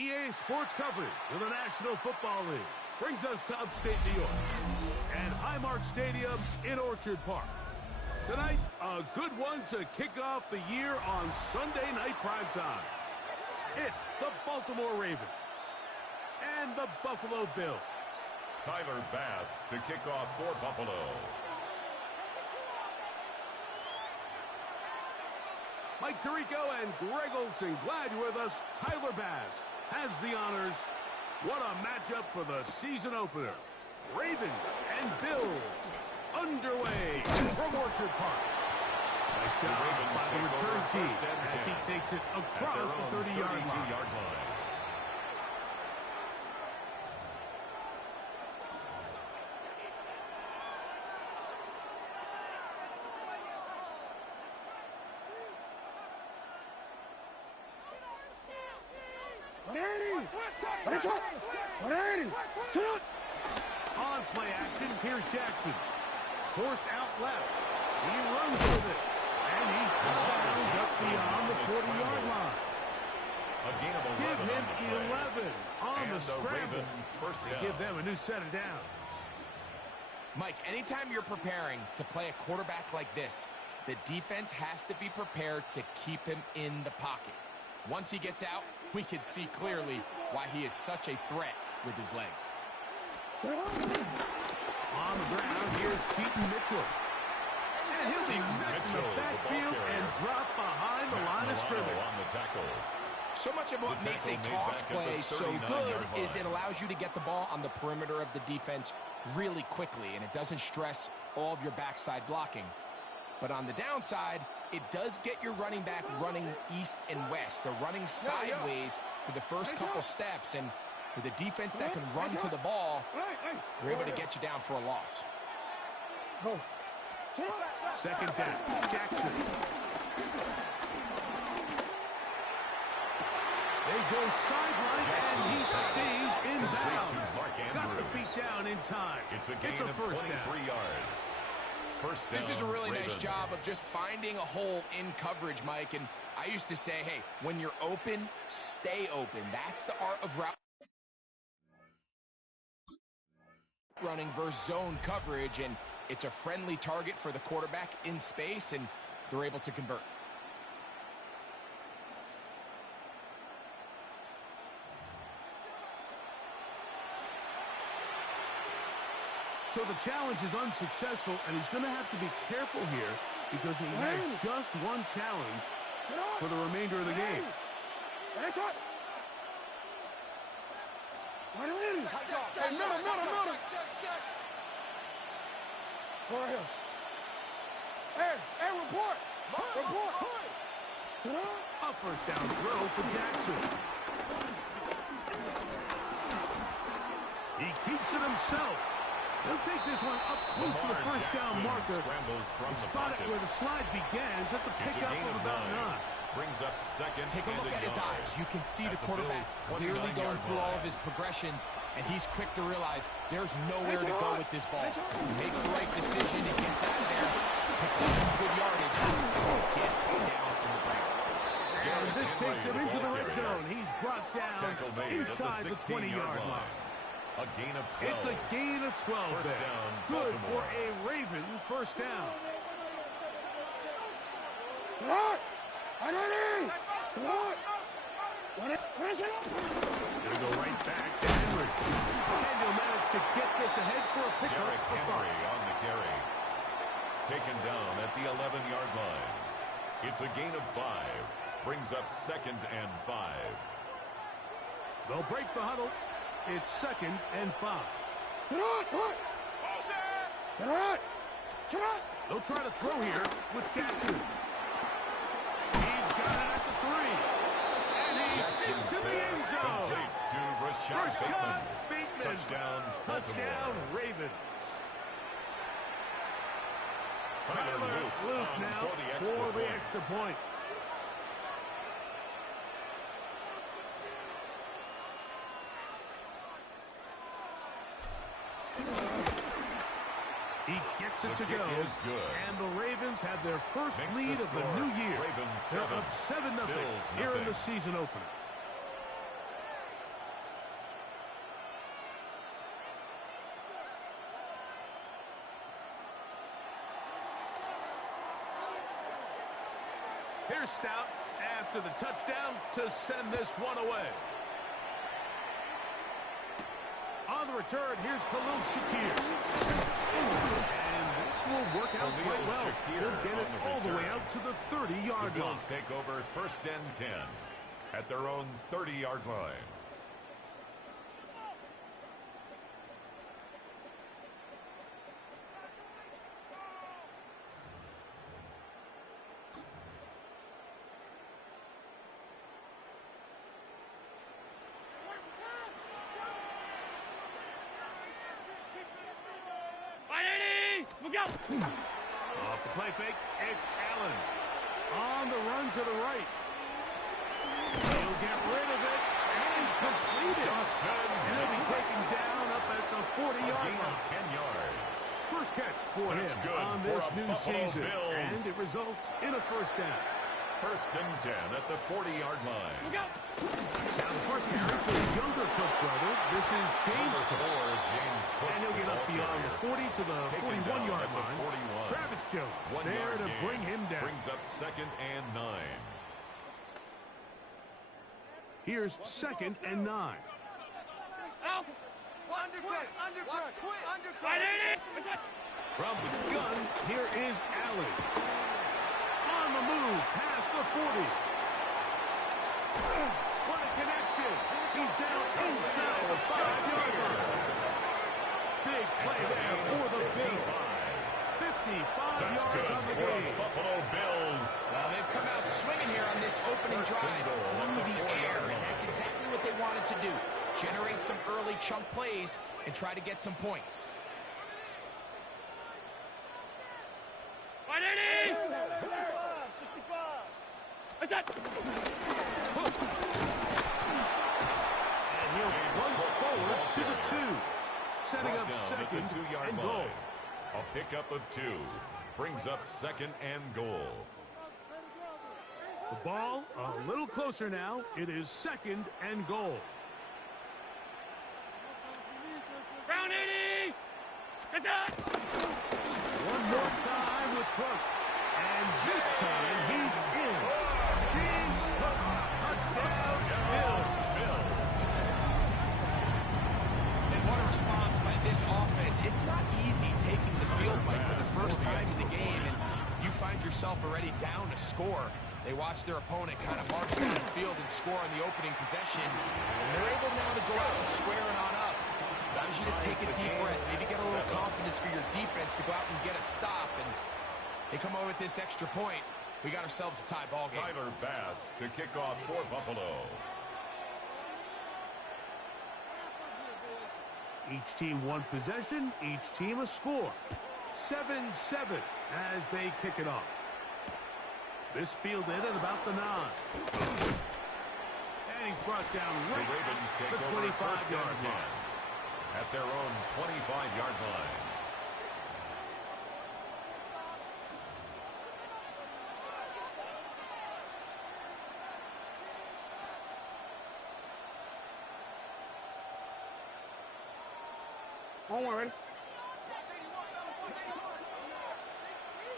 EA Sports coverage of the National Football League brings us to upstate New York and Highmark Stadium in Orchard Park. Tonight, a good one to kick off the year on Sunday night primetime. It's the Baltimore Ravens and the Buffalo Bills. Tyler Bass to kick off for Buffalo. Mike Tirico and Greg Olson, glad you're with us. Tyler Bass has the honors. What a matchup for the season opener. Ravens and Bills underway from Orchard Park. Nice job by the return team as he takes it across the 30-yard line. On play action, here's Jackson. Forced out left. He runs with it. And he's out of bounds up beyond the 40-yard line. Give him 11 on the scramble. They give them a new set of downs. Mike, anytime you're preparing to play a quarterback like this, the defense has to be prepared to keep him in the pocket. Once he gets out, we can see clearly why he is such a threat with his legs. On the ground, here's Keaton Mitchell. And he'll be met in the backfield and dropped behind the line of scrimmage. On the tackle. So much of what makes a toss play so good is it allows you to get the ball on the perimeter of the defense really quickly, and it doesn't stress all of your backside blocking. But on the downside, it does get your running back running east and west. They're running sideways for the first couple steps, and with a defense that can run to the ball, they're able to get you down for a loss. Second down, Jackson. They go sideline, and he stays in bounds. Got the feet down in time. It's a first down. 23 yards. First down, this is a really Ravens. nice job of just finding a hole in coverage, Mike. And I used to say, hey, when you're open, stay open. That's the art of route running versus zone coverage. And it's a friendly target for the quarterback in space, and they're able to convert. So the challenge is unsuccessful, and he's going to have to be careful here because he has just one challenge for the remainder of the game. Report! A first down throw for Jackson. He keeps it himself. He'll take this one up close to the first down marker. He spot it where the slide begins. That's a pickup of about 9. Brings up second. Take a look at his eyes. You can see the quarterback clearly going through all of his progressions, and he's quick to realize there's nowhere to go with this ball. He makes the right decision and gets out of there, picks up some good yardage, and gets down in the ground. And this takes him into the red zone. He's brought down inside the 20-yard line. A gain of 12. It's a gain of 12 there. Down, good Baltimore. for a Raven first down. Gonna go right back to Henry. And he'll manage to get this ahead for a pickup. Derrick Henry on the carry. Taken down at the 11-yard line. It's a gain of 5. Brings up second and 5. They'll break the huddle. It's second and 5. They'll try to throw here with Jackson. He's got it at the 3. And he's into the end zone. To Rashad Bateman. Touchdown, Touchdown, Ravens. Tyler Luke now for the extra point. He gets it to go, and the Ravens have their first lead of the new year. They're up 7-0 here in the season opener. Here's Stout after the touchdown to send this one away. On the return, here's Khalil Shakir. And this will work out quite well. He'll get it all the way out to the 30-yard line. The Bills take over 1st and 10 at their own 30-yard line. Off the play fake, it's Allen. On the run to the right. He'll get rid of it and complete it. And he'll be taken down up at the 40-yard line. 10 yards. First catch for him on this new season. And it results in a first down. 1st and 10 at the 40-yard line. Now the first carry for the younger Cook brother. This is James Cook. And he'll get up beyond the 40 to the 41-yard line. 41. Travis Jones there to bring him down. Brings up 2nd and 9. Here's 2nd and 9. From the gun, here is Allen. On the move, past the 40. What a connection. He's down inside the 5-yard line. Big play there for the Bills. 55 yards on the game. Buffalo Bills. Well, they've come out swinging here on this opening drive through the air, and that's exactly what they wanted to do. Generate some early chunk plays and try to get some points. And he'll plunge forward to the 2. Setting up 2nd and goal. A pickup of 2. Brings up 2nd and goal. The ball a little closer now. It is 2nd and goal. Brown 80! It's up! One more time with Cook. And this time he's in. James Cook. Touchdown, Bills. And what a response by this offense. It's not easy taking the field, Mike, for the first time in the game, and you find yourself already down to score. They watch their opponent kind of march down the field and score on the opening possession, and they're able now to go out and square it on up. Allows you to take a deep breath, maybe get a little confidence for your defense to go out and get a stop, and they come over with this extra point. We got ourselves a tie ball game. Tyler Bass to kick off for Buffalo. Each team one possession, each team a score. 7-7 as they kick it off. This fielded at about the 9. And he's brought down right the Ravens take the 25-yard line. At their own 25-yard line. On ready.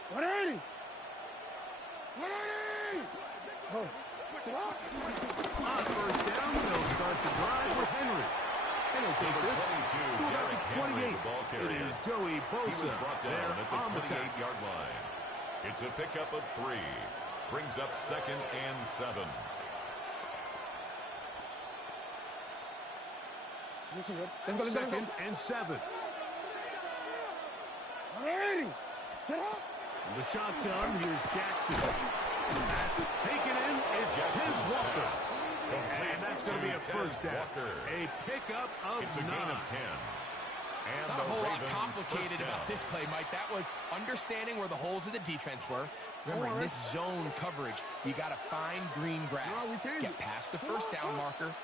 180! 180! Oh. On first down, they'll start the drive with Henry. And he'll take this to about the 28. It is Joey Bosa there on the 28-yard line. It's a pickup of 3. Brings up 2nd and 7. Second and 7. 180! And the shotgun, here's Jackson. Taken in, it's Tiz Walker. And that's going to be a first down. A pickup of 9. It's a gain of 10. And not a whole lot complicated about this play, Mike. That was understanding where the holes of the defense were. Remember, in this zone coverage, you got to find green grass. Get past the first down marker.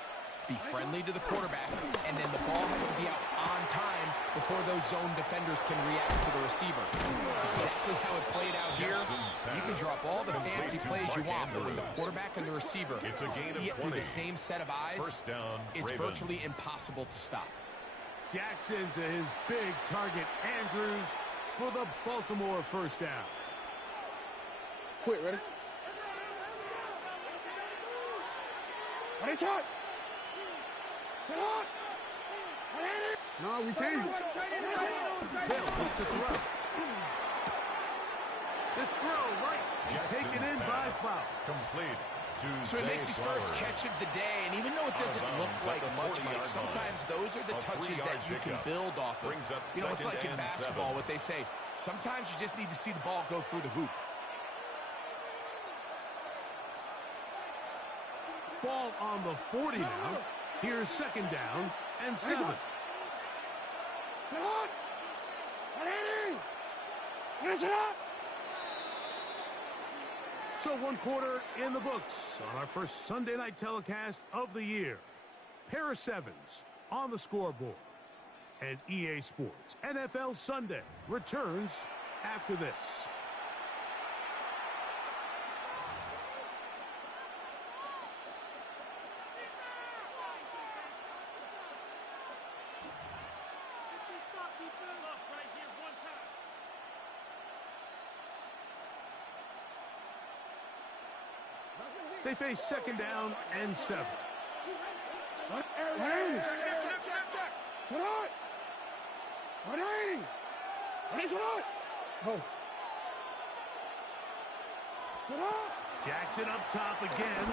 Be friendly to the quarterback, and then the ball has to be out on time before those zone defenders can react to the receiver. It's exactly how it played out here. You can drop all the fancy plays you want, but when the quarterback and the receiver see it through the same set of eyes, it's virtually impossible to stop. Jackson to his big target, Andrews, for the Baltimore first down. Quick, ready? What is it? Sit on! No, we changed. Bill looks to throw. This throw right is taken in by Flower. Complete to So he makes his first Flowers. catch of the day, and even though it doesn't look like much, Mike, sometimes those are the touches that you can build off of. You know, it's like in basketball, what they say, sometimes you just need to see the ball go through the hoop. Ball on the 40 now. Here's second down and 7. Sit on! Finish it up! So 1 quarter in the books on our first Sunday night telecast of the year. Pair of 7s on the scoreboard. And EA Sports NFL Sunday returns after this. They face second down and 7. What? Check. Sit on! 180! What is it on? Oh. Sit on! Jackson up top again.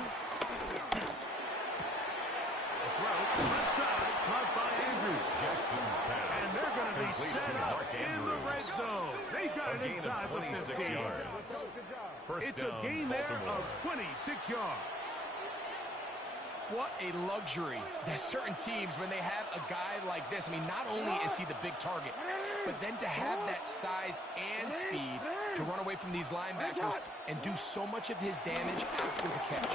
The throw, left side, caught by Andrews. Jackson's pass. And they're going to be complete set to up Mark in the Andrews. red zone. They've got A it gain inside of the 26 15. yards. First It's down, a gain there Baltimore. of 26 yards. What a luxury. There's certain teams, when they have a guy like this, I mean, not only is he the big target, but then to have that size and speed to run away from these linebackers and do so much of his damage after the catch.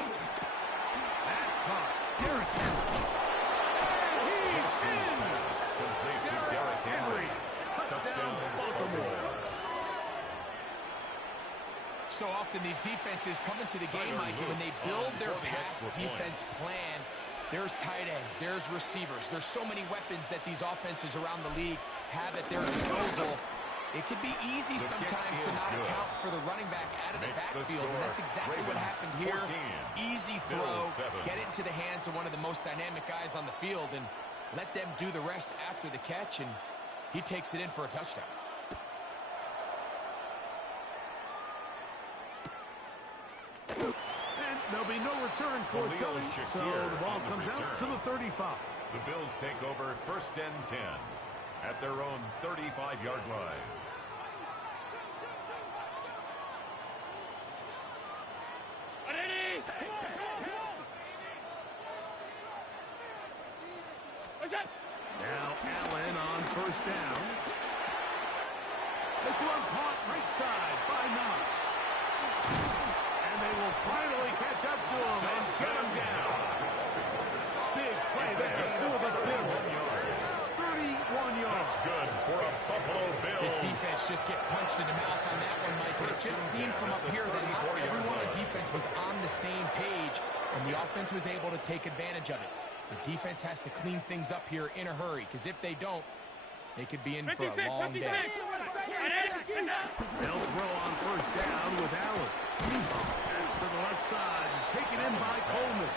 That's caught. Derrick Henry. And he's in. Complete to Derrick Henry. Touchdown, Baltimore. So often these defenses come into the game, Mikey, when they build their pass defense plan, there's tight ends, there's receivers, there's so many weapons that these offenses around the league have at their disposal. It could be easy sometimes to not account for the running back out of the backfield, and that's exactly what happened here. Easy throw, get it into the hands of one of the most dynamic guys on the field, and let them do the rest after the catch, and he takes it in for a touchdown. And there'll be no return forthcoming, so the ball comes out to the 35. The Bills take over first and 10 at their own 35-yard line. Now Allen on first down. This one caught right side by Knox. And they will finally catch up to him and get him down. Big play there for the Bills. 31 yards. Good for a Buffalo Bills. This defense just gets punched in the mouth on that one, Mike. And it just seemed from up here that not everyone on defense was on the same page, and the offense was able to take advantage of it. The defense has to clean things up here in a hurry, because if they don't, they could be in for a long day. They'll throw on first down with Allen. That's to the left side, taken in by Coleman.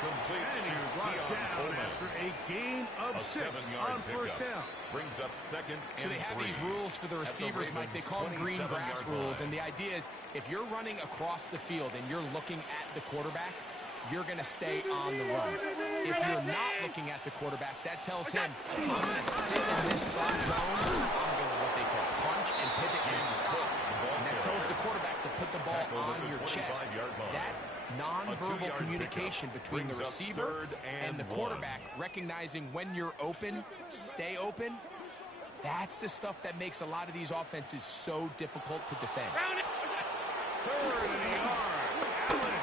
Complete And to he's brought Keon down Coleman. after a gain of A 6 7-yard on first pickup. down. Brings up second and So they have 3. these rules for the receivers, Mike. They call them green grass rules. And the idea is if you're running across the field and you're looking at the quarterback, you're going to stay on the run. If you're not looking at the quarterback, that tells him, I'm going to sit in this soft zone. I'm going to what they call punch and pivot and stop. And that tells the quarterback to put the ball on your chest. That nonverbal communication between the receiver and the quarterback, recognizing when you're open, stay open, that's the stuff that makes a lot of these offenses so difficult to defend. Third and a yard. Allen.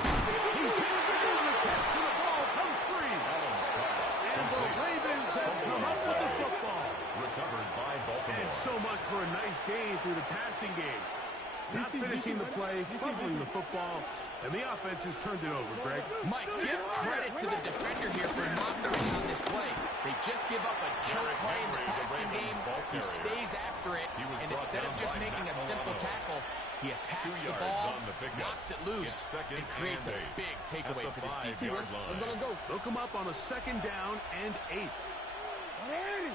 He's hit again on the catch, and the ball comes free. And the Ravens have come up with the football. Recovered by Baltimore. And so much for a nice gain through the passing game. Not finishing the play, fumbling the football, And the offense has turned it over, Greg. Mike, give credit to the defender here for not quitting on this play. They just give up a choke play in the passing game. He stays after it, and instead of just making a simple tackle, he attacks the ball, knocks it loose, and creates a big takeaway for this defense. They'll come up on a 2nd down and 8. Hey!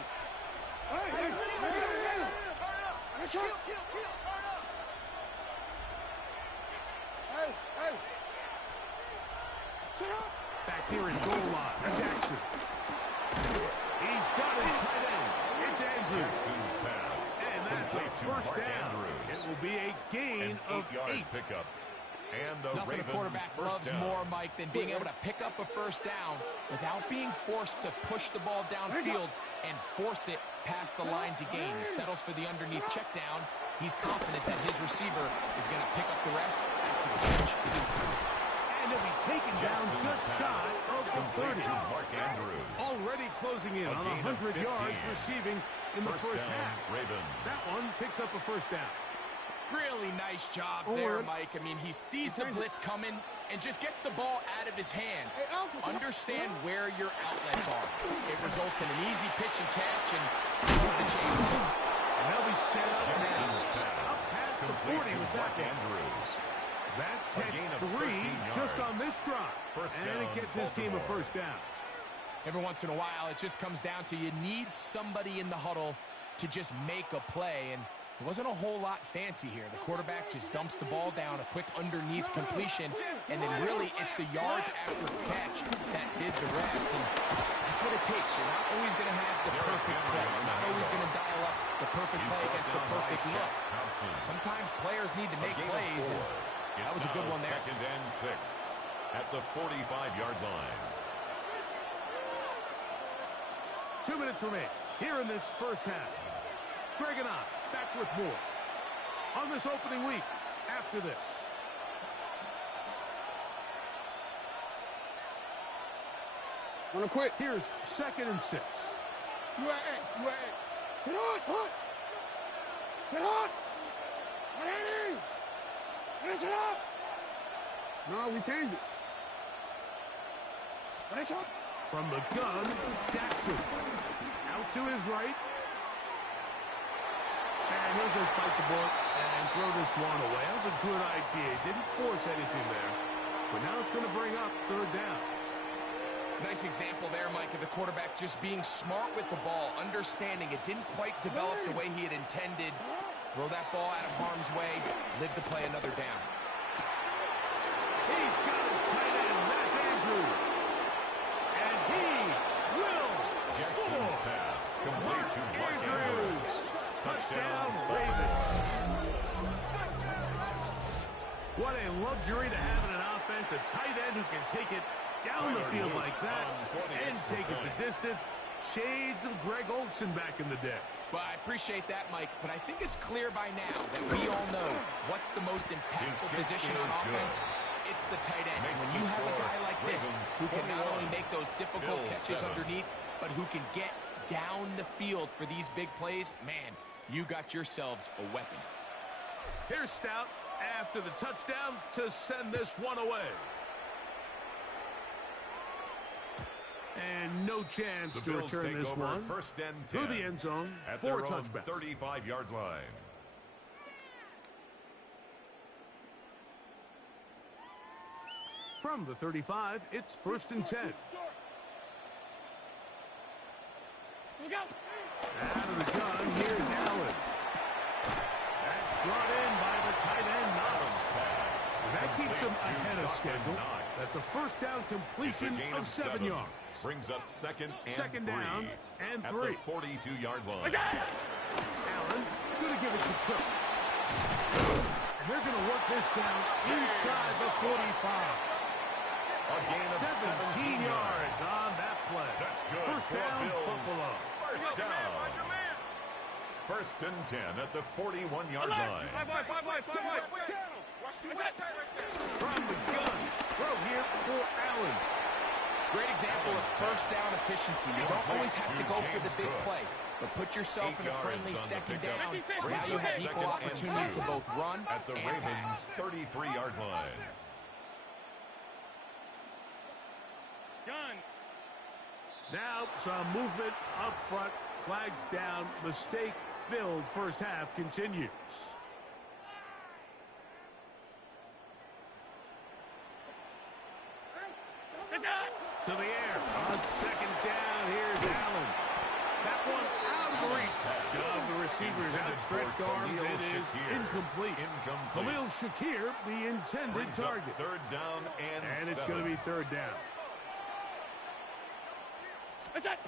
Turn up! Hey! Sit up! Back here in goal line, Jackson. He's got his tight end. It's Andrews. Jackson's pass. And that's a first down. It will be a gain of 8. Pickup. And a Nothing a quarterback loves more, Mike, than being able to pick up a first down without being forced to push the ball downfield and force it past the line to gain. He settles for the underneath check down. He's confident that his receiver is going to pick up the rest after the catch. And he'll be taken down just shy of the 30. Mark Andrews. Already closing in on 100 yards receiving in the first half. Ravens. That one picks up a first down. Really nice job there, Mike. I mean, he sees the blitz coming and just gets the ball out of his hands. Understand where your outlets are. It results in an easy pitch and catch and move the chains. And they'll be set up now. Pass. Up past the 40 with that Andrews. That's catch 3 just on this drive. And it gets his team a first down. Every once in a while, it just comes down to you need somebody in the huddle to just make a play. And it wasn't a whole lot fancy here. The quarterback just dumps the ball down, a quick underneath completion, and then really it's the yards after catch that did the rest. And that's what it takes. You're not always going to have the perfect play. You're not always going to dial up the perfect play against the perfect look. Sometimes players need to make plays, and that was a good one there. 2nd and 6 at the 45-yard line. 2 minutes remain here in this first half. Greg and I back with more on this opening week after this. Wanna quit? Here's 2nd and 6. You at Sit on! Sit on! Sit up! No, we changed it. From the gun, Jackson. Out to his right. And he'll just bite the bullet and throw this one away. That was a good idea. Didn't force anything there. But now it's going to bring up 3rd down. Nice example there, Mike, of the quarterback just being smart with the ball, understanding it didn't quite develop the way he had intended. Throw that ball out of harm's way, live to play another down. He's got his tight end. That's Andrew. And he will score. Pass complete to Mark Andrews. Touchdown, Ravens. What a luxury to have in an offense. A tight end who can take it down the field like that and take it the distance. Shades of Greg Olsen back in the day. Well, I appreciate that, Mike, but I think it's clear by now that we all know what's the most impactful position on offense. It's the tight end. When you have a guy like this who can not only make those difficult catches underneath, but who can get down the field for these big plays, man, you got yourselves a weapon. Here's Stout after the touchdown to send this one away. And no chance to return this one 1st and 10 through the end zone for a touchback. 35-yard line. From the 35, it's 1st and 10. Out of the gun, here's Allen. That's brought in by the tight end, Knox. That keeps him ahead of schedule. That's a first down completion of 7 yards. Brings up 2nd and 2nd down and 3. At the 42-yard line. Allen going to give it to Cook. And they're going to work this down inside the 45. A gain of 17 yards on that play. That's good. First down, Buffalo. First down. 1st and 10 at the 41-yard line. From the gun. Throw here for Allen. Great example of first down efficiency. You don't always have to go for the big play, but put yourself in a friendly 2nd down. Now you have equal opportunity to both run at the and Ravens' pass. 33-yard line. Gun. Now some movement up front. Flags down. Mistake-filled first half continues. To the air. On second down, here's Allen. That one out of the reach of the receiver's outstretched arms. It is incomplete. Khalil Shakir, the intended target. Third down and it's going to be third down. That's it.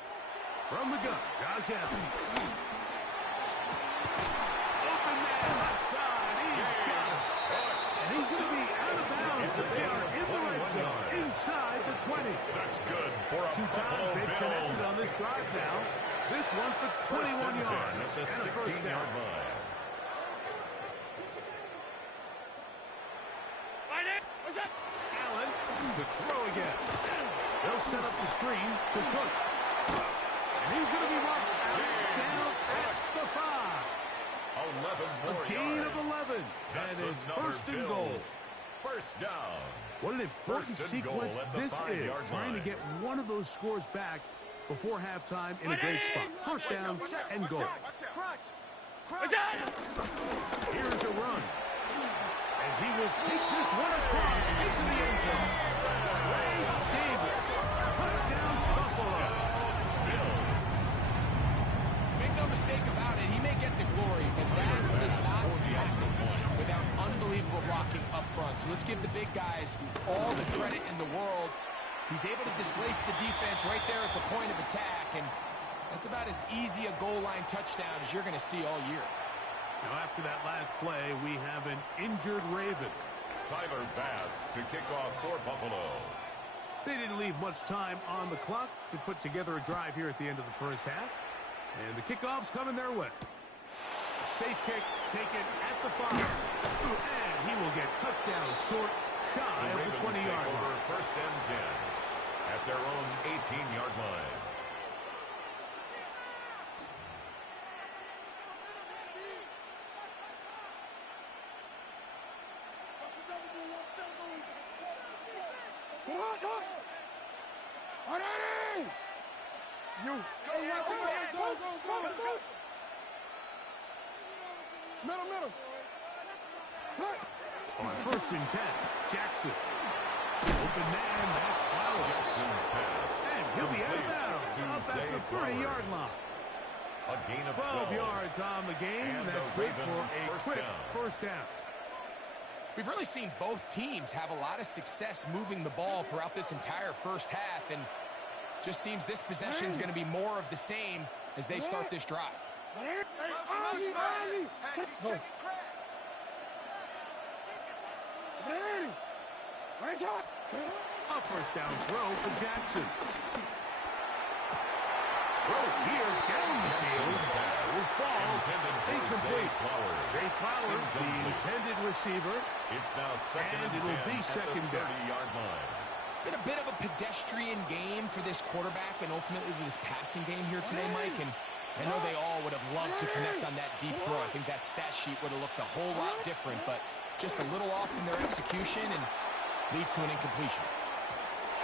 From the gun, Josh Allen. Open man, left side. He's got it. And he's going to be out of bounds. They are in the red zone, inside the 20. That's good for a 2 times they've connected on this drive now. This one for 21 yards. That's a 16-yard line. Allen to throw again. They'll set up the screen to Cook. And he's going to be marked out down at the 5. 11 more A gain yards. of 11. That's and it's another first and goal. First down. What an important First and goal sequence at the this is. 5-yard Trying to line. get one of those scores back before halftime in a great spot. First down and goal. Here's a run. And he will take this one across into the end zone. Ray Davis. Touchdown to Buffalo. Make no mistake about it, he may get the glory, but that does not happen without unbelievable blocking up front. So let's give the big guys all the credit in the world. He's able to displace the defense right there at the point of attack, and that's about as easy a goal line touchdown as you're going to see all year. Now after that last play, we have an injured Raven. Tyler Bass to kick off for Buffalo. They didn't leave much time on the clock to put together a drive here at the end of the first half. And the kickoff's coming their way. A safe kick taken at the 5. And he will get cut down short, shy of the 20-yard line. First and 10 at their own 18-yard line. Middle. On first and 10, Jackson. Open man, that's Flowers. Jackson's pass. And he'll be out of bounds up at the 30-yard line. A gain of 12 yards on the game. And That's the good Ravens for a first quick down. first down. We've really seen both teams have a lot of success moving the ball throughout this entire first half, and just seems this possession is going to be more of the same as they start this drive. A first down throw for Jackson. Throw here down the field. Will fall. Incomplete. Zay Flowers, the intended receiver. It's now second And and it'll 10 be second at the down. 30-yard line. It's been a bit of a pedestrian game for this quarterback and ultimately this passing game here today, Mike. And I know they all would have loved to connect on that deep throw. I think that stat sheet would have looked a whole lot different, but just a little off in their execution and leads to an incompletion.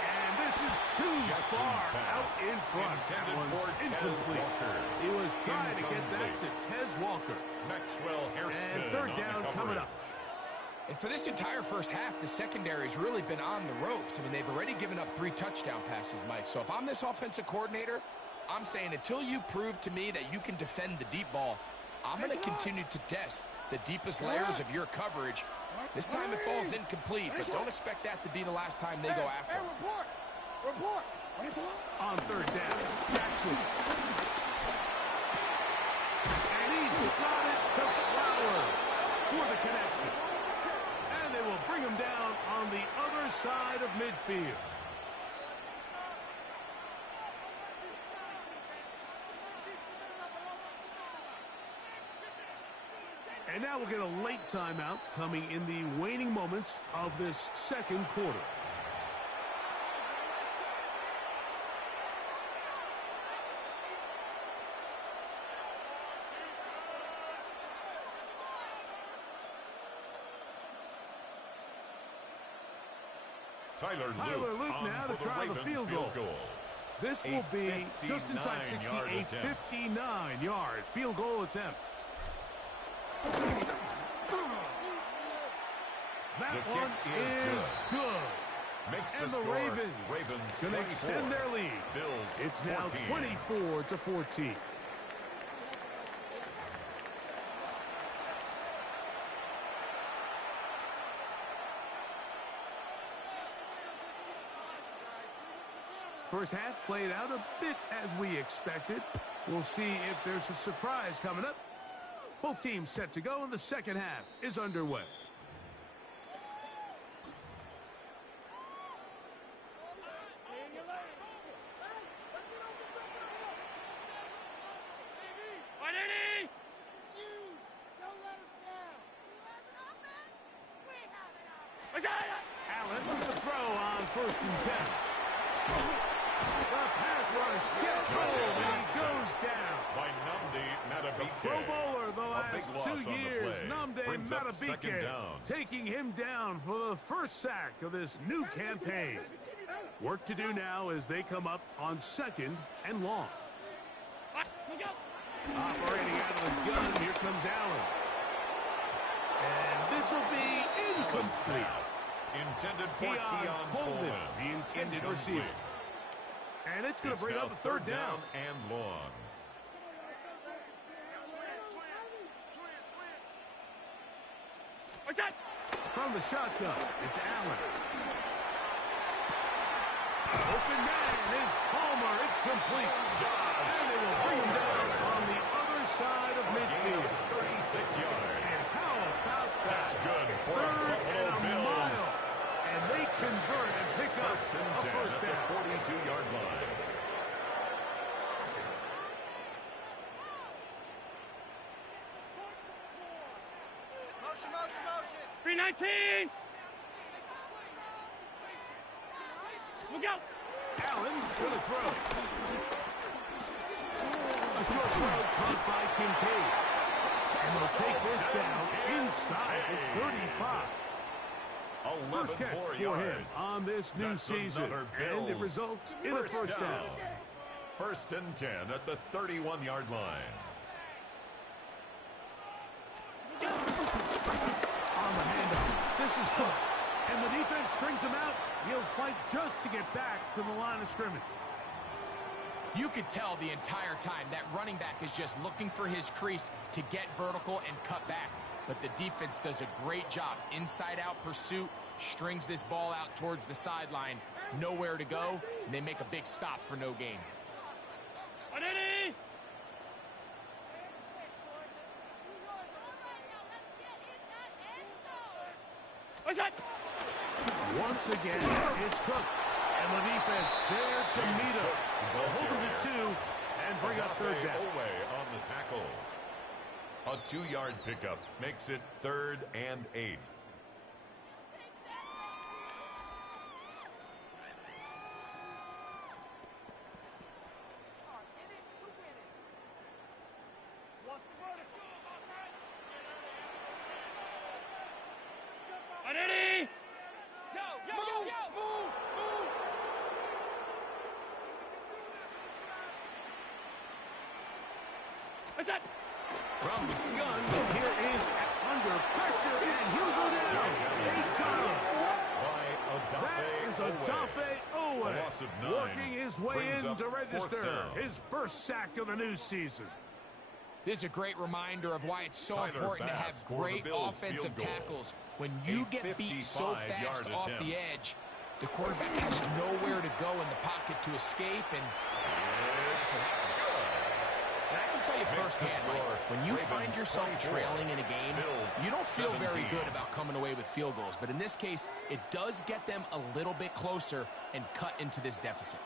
And this is too far out in front. That one's incomplete. He was trying to get that to Tez Walker. Maxwell Hairston And third on the down coming up. And for this entire first half, the secondary's really been on the ropes. I mean, they've already given up 3 touchdown passes, Mike. So if I'm this offensive coordinator, I'm saying until you prove to me that you can defend the deep ball, I'm going to continue to test the deepest layers of your coverage. This time it falls incomplete, but don't expect that to be the last time they go after him. Report. On third down, Jackson. And he's got it to Flowers for the connection. And they will bring him down on the other side of midfield. And now we'll get a late timeout coming in the waning moments of this second quarter. Tyler Luke now to try the field goal. This will be just inside 60, a 59-yard field goal attempt. That one is good. And the Ravens going to extend their lead. It's now 24-14. First half played out a bit as we expected. We'll see if there's a surprise coming up. Both teams set to go, and the second half is underway. Allen with the throw on 1st and 10. The pass rush gets home, and he goes down. By Namdi Matabike. Pro Bowler the last 2 years, Namdi Matabike, taking him down for the first sack of this new campaign. Work to do now as they come up on 2nd and long. Operating out of the gun, here comes Allen. And this will be incomplete. Intended for Keon Coleman, the intended receiver. And it's going to bring up a 3rd down and long. From the shotgun, it's Allen. Open man is Palmer. It's complete. And they will bring him down on the other side of midfield. 36 yards. And how about that? That's good for a 3rd and a Bills. mile. And they convert and pick up a 1st down. At the 42-yard line. Motion. 319. Look out. Allen for the throw. A short throw caught by Kincaid. And they'll take this down inside the 35. 11 First catch for him on this new season. And it results in a 1st down. 1st and 10 at the 31-yard line. On the handoff. This is Cook. And the defense strings him out. He'll fight just to get back to the line of scrimmage. You could tell the entire time that running back is just looking for his crease to get vertical and cut back. But the defense does a great job. Inside-out pursuit, strings this ball out towards the sideline. Nowhere to go, and they make a big stop for no gain. Once again, it's Cook. And the defense there to meet him. They'll hold him to 2 and bring up 3rd down. Away on the tackle. A 2-yard pickup makes it 3rd and 8. From the gun, here is under pressure, and he'll go down. They got him. That is Odafe Owe, working his way in to register his 1st sack of the new season. This is a great reminder of why it's so important to have great offensive tackles. When you get beat so fast off the edge, the quarterback has nowhere to go in the pocket to escape, and that's what happens. And I can tell you firsthand, Mike, when you find yourself trailing in a game, you don't feel very good about coming away with field goals. But in this case, it does get them a little bit closer and cut into this deficit.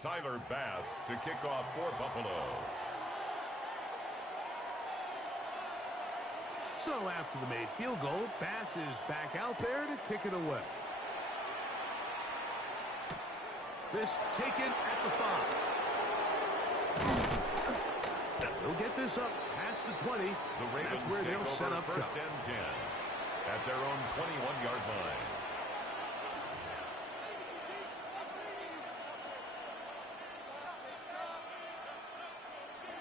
Tyler Bass to kick off for Buffalo. So after the made field goal, Bass is back out there to kick it away. This taken at the 5. He'll get this up past the 20. The Ravens That's where take they'll set over up first shop. and 10 at their own 21-yard line.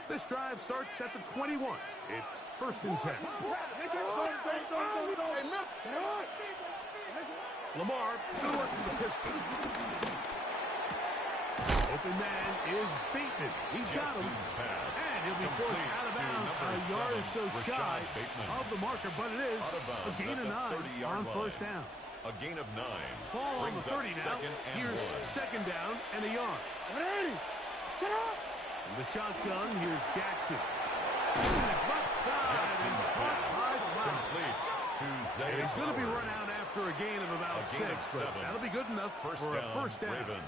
This drive starts at the 21. It's first and 10. Lamar threw it to the pistol. Open man is Bateman. He's got him. And he'll be forced out of bounds a yard or so shy of the marker, but it is a gain of 9 on first down. A gain of 9. Ball on the 30 now. Here's second down and a yard. Shut up! In the shotgun, here's Jackson. And it's left side and caught by Complete to Zay. He's going to be run out after a gain of about 6, but that'll be good enough for a first down. Ravens.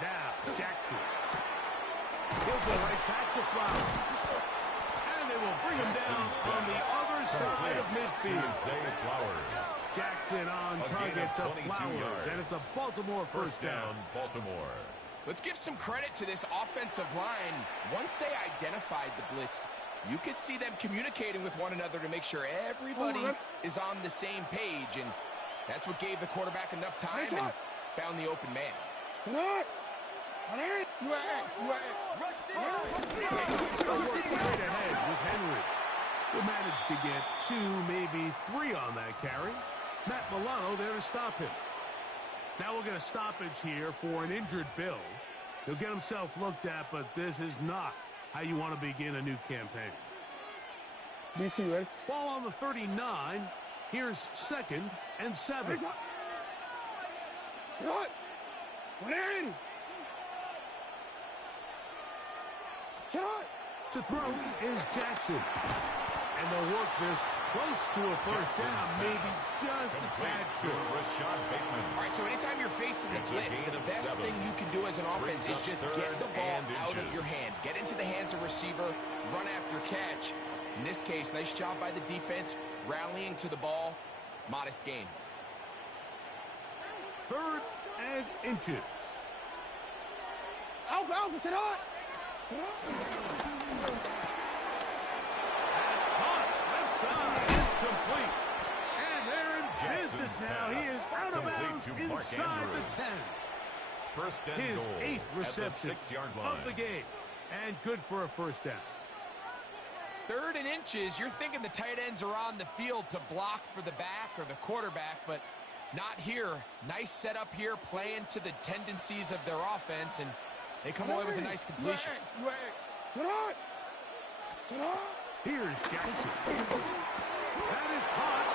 Now, Jackson. He'll go right back to Flowers. And they will bring him down on the other side of midfield. Zay Flowers. Jackson on target to Flowers, yards. and it's a Baltimore first down. Baltimore. Let's give some credit to this offensive line. Once they identified the blitz, you could see them communicating with one another to make sure everybody is on the same page, and that's what gave the quarterback enough time and found the open man. Right ahead with Henry. Who managed to get 2, maybe 3 on that carry. Matt Milano there to stop him. Now we'll get a stoppage here for an injured Bill. He'll get himself looked at, but this is not how you want to begin a new campaign. Ball on the 39. Here's second and 7. To throw is Jackson. And they'll work this close to a first down, maybe just a tad short. All right, so anytime you're facing the blitz, the best thing you can do as an offense is just get the ball out of your hand. Get into the hands of receiver, run after catch. In this case, nice job by the defense, rallying to the ball. Modest gain. Third and inches. Alpha, sit on! It's complete. And they're in business now. He is out of bounds inside the 10. First and His goal 8th reception at the 6-yard line of the game. And good for a first down. Third and inches, you're thinking the tight ends are on the field to block for the back or the quarterback, but not here. Nice setup here, playing to the tendencies of their offense, and they come away with a nice completion. Here's Jackson. That is caught.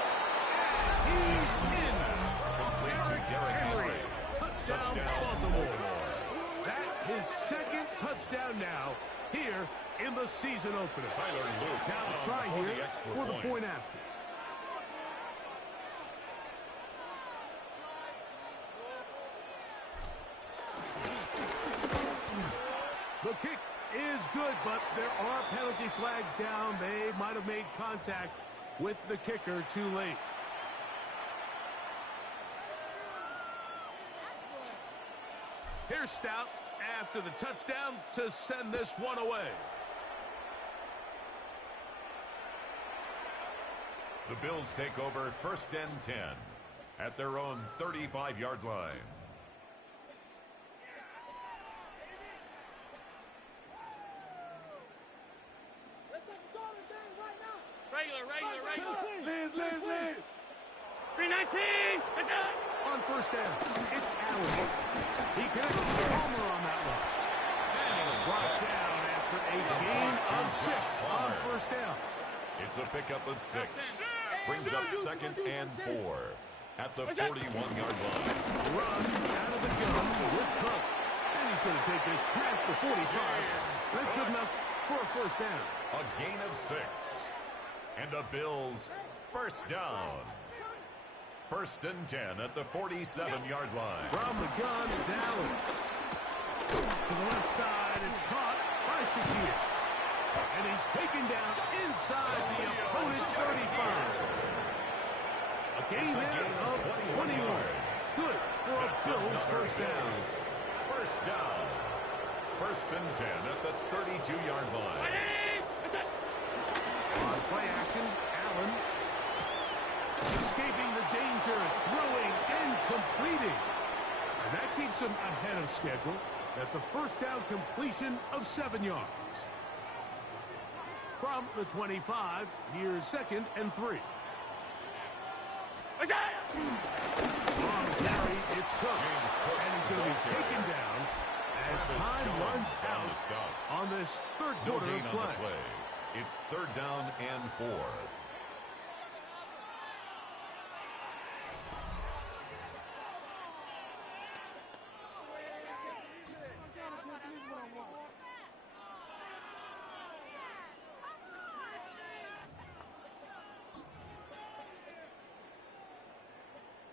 He's in. Complete to Derrick Henry. Touchdown, Baltimore. That his second touchdown now here in the season opener. Tyler Luke Now the try here for the point after. The kick is good, but there are penalty flags down. They might have made contact with the kicker too late. Here's Stout after the touchdown to send this one away. The Bills take over first and 10 at their own 35-yard line. Regular. Liz. 319. On first down, it's Allen. He connects with Palmer on that one. And brought down after a gain of 6 on first down. It's a pickup of 6. Brings up second and 4 at the 41-yard line. Run out of the gun with Cook. And he's going to take this past the 45. That's good enough for a first down. A gain of 6. And a Bills first down. First and 10 at the 47-yard line. From the gun, it's Allen. To the left side, it's caught by Shakir. And he's taken down inside the opponent's 35. A gain there of 20 yards. good for a Bills first down. First down. 1st and 10 at the 32-yard line. On play action, Allen escaping the danger, throwing and completing. And that keeps him ahead of schedule. That's a first down completion of 7 yards. From the 25, here's 2nd and 3. Long carry, it's Cook. And he's going to be taken down as time runs out on this third quarter of play. It's 3rd down and 4.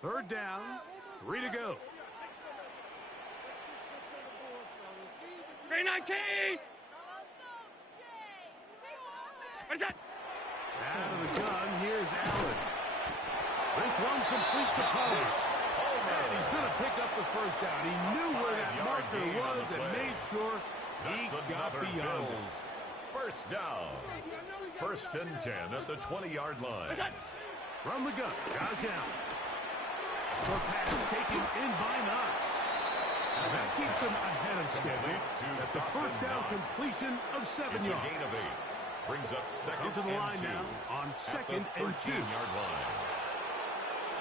Third down, 3 to go. 319. What's that? Out of the gun, here's Allen. This one completes the pass. And he's going to pick up the first down. He knew where that marker was and made sure he got beyond it. First down. 1st and 10 at the 20-yard line. From the gun, Josh Allen. For pass taken in by Knox. And that keeps him ahead of schedule. That's a first down completion of 7 yards. It's a gain of 8. Brings up 2nd to the line and 2 now on 2nd and 2. 13-yard line.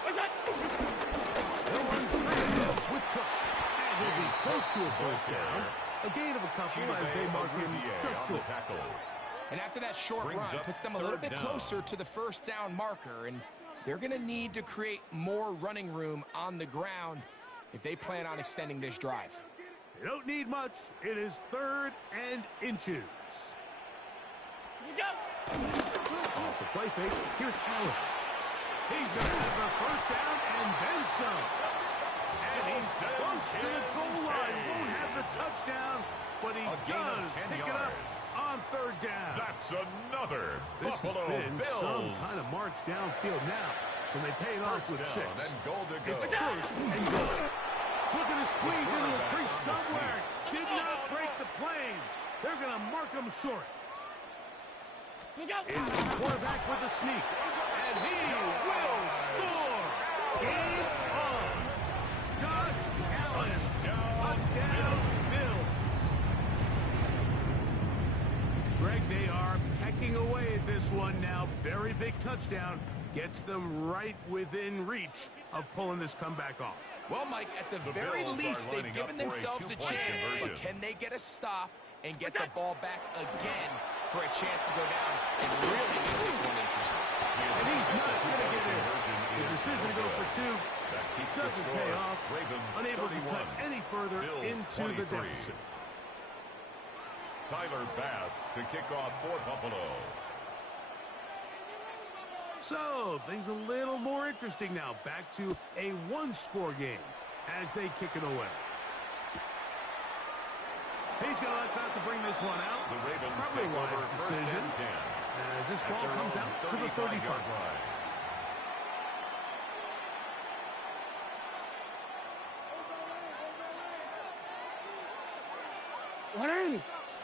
What's that? They'll run straight with Cook. And he'll be close to a first down. A gain of a couple as they mark him just short. And after that short run, puts them a little bit closer to the first down marker. And they're going to need to create more running room on the ground if they plan on extending this drive. They don't need much. It is 3rd and inches. Off the play fake, here's Allen. He's going to have the first down and then some. And he's close to the goal line. Won't have the touchdown, but he does pick it up on 3rd down. That's another This has Buffalo been Bills. some kind of march downfield now. Can they pay it off with 6? And goal to go. It's 1st and goal. Looking to squeeze into a crease somewhere. Did not break the plane. They're going to mark him short. It's the quarterback with the sneak. And he will score. Game on. Josh Allen. Touchdown, Bills. Greg, they are pecking away at this one now. Very big touchdown. Gets them right within reach of pulling this comeback off. Well, Mike, at the very least, they've given themselves a chance. But can they get a stop and get the ball back again for a chance to go down and really make this one interesting? And he's not going to get in. The decision to go for 2 doesn't pay off. Unable to cut any further into the deficit. Tyler Bass to kick off for Buffalo. So, things a little more interesting now. Back to a 1-score game as they kick it away. He's going to let that to bring this one out. The Ravens Probably take over decision 1st and 10. as this ball comes out to the 35 line.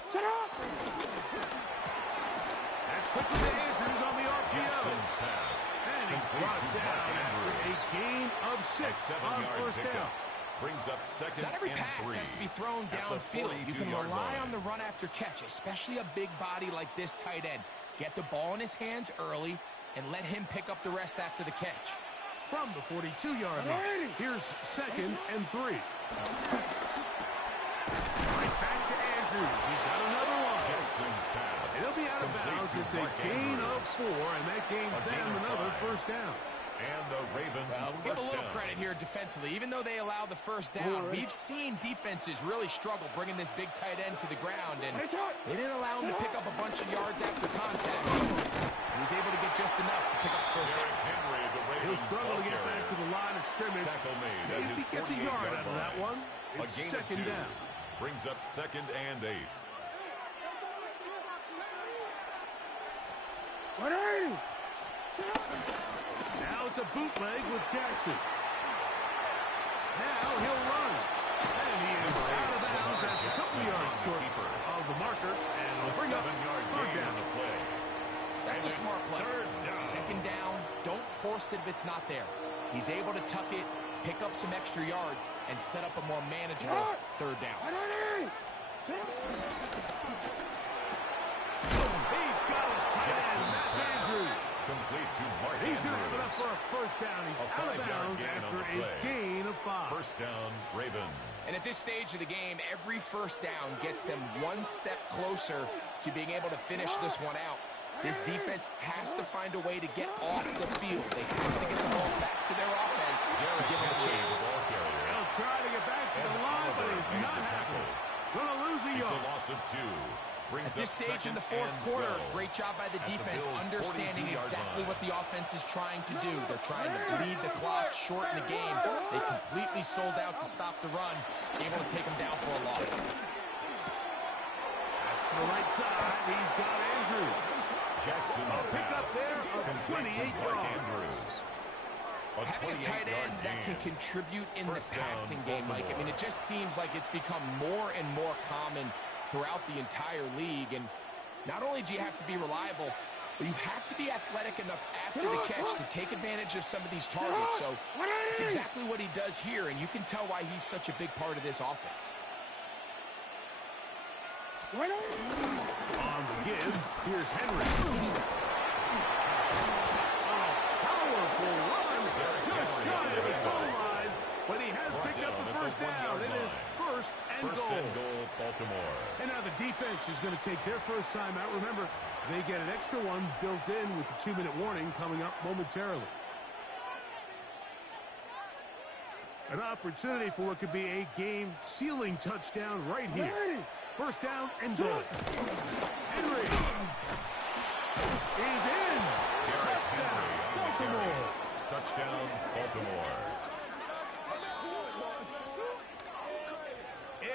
Set up! That's quickly to Andrews on the RPO. Jackson's pass. And he's brought down after a gain of 6 on first down. Brings up 2nd Not every and pass 3 has to be thrown downfield. You can rely on the run after catch, especially a big body like this tight end. Get the ball in his hands early and let him pick up the rest after the catch. From the 42-yard line, here's 2nd and 3. Right back to Andrews. He's got another one. Jackson's pass. It'll be out of bounds. It's a gain of 4, and that gains them another first down. And the Ravens We'll give a little credit here defensively. Even though they allow the first down, we've seen defenses really struggle bringing this big tight end to the ground, and they didn't allow him to pick up a bunch of yards after contact. He was able to get just enough to pick up the first down. Henry, the Ravens He'll struggle to get back to the line of scrimmage. Tackle made at Maybe his gets a yard out of that one. A It's gain of 2nd 2. down. Brings up 2nd and 8. Now it's a bootleg with Jackson. Now he'll run. And he is out of bounds. That's a couple yards short of the marker. And it'll bring up third down. That's a smart play. Second down, don't force it if it's not there. He's able to tuck it, pick up some extra yards, and set up a more manageable third down. He's got his tight end. That's Andrew. Complete to Mark He's going to have Andrews. enough for a first down. He's out of bounds after a gain of 5. First down, Ravens. And at this stage of the game, every first down gets them one step closer to being able to finish this one out. This defense has to find a way to get off the field. They have to get the ball back to their offense to give them a chance. He'll try to get back to the line, but it's not happening. Going to lose a It's yard. a loss of 2. At this stage in the fourth quarter, great job by the defense understanding exactly what the offense is trying to do. They're trying to bleed the clock, shorten the game. They completely sold out to stop the run, able to take them down for a loss. That's to the right side. He's got Andrew. Jackson's Pick up there of 28 yards. Having a tight end that can contribute in the passing game, Mike, I mean, it just seems like it's become more and more common throughout the entire league. And not only do you have to be reliable, but you have to be athletic enough after the catch to take advantage of some of these targets. So it's exactly what he does here, and you can tell why he's such a big part of this offense. On the give, here's Henry. Powerful run, just shy of the goal line, but he has picked up the first down. It is first and goal, Baltimore. And now the defense is going to take their first time out. Remember, they get an extra one built in with the 2-minute warning coming up momentarily. An opportunity for what could be a game-sealing touchdown right here. First down and goal. Henry. He's in. Touchdown, Baltimore. Touchdown, Baltimore.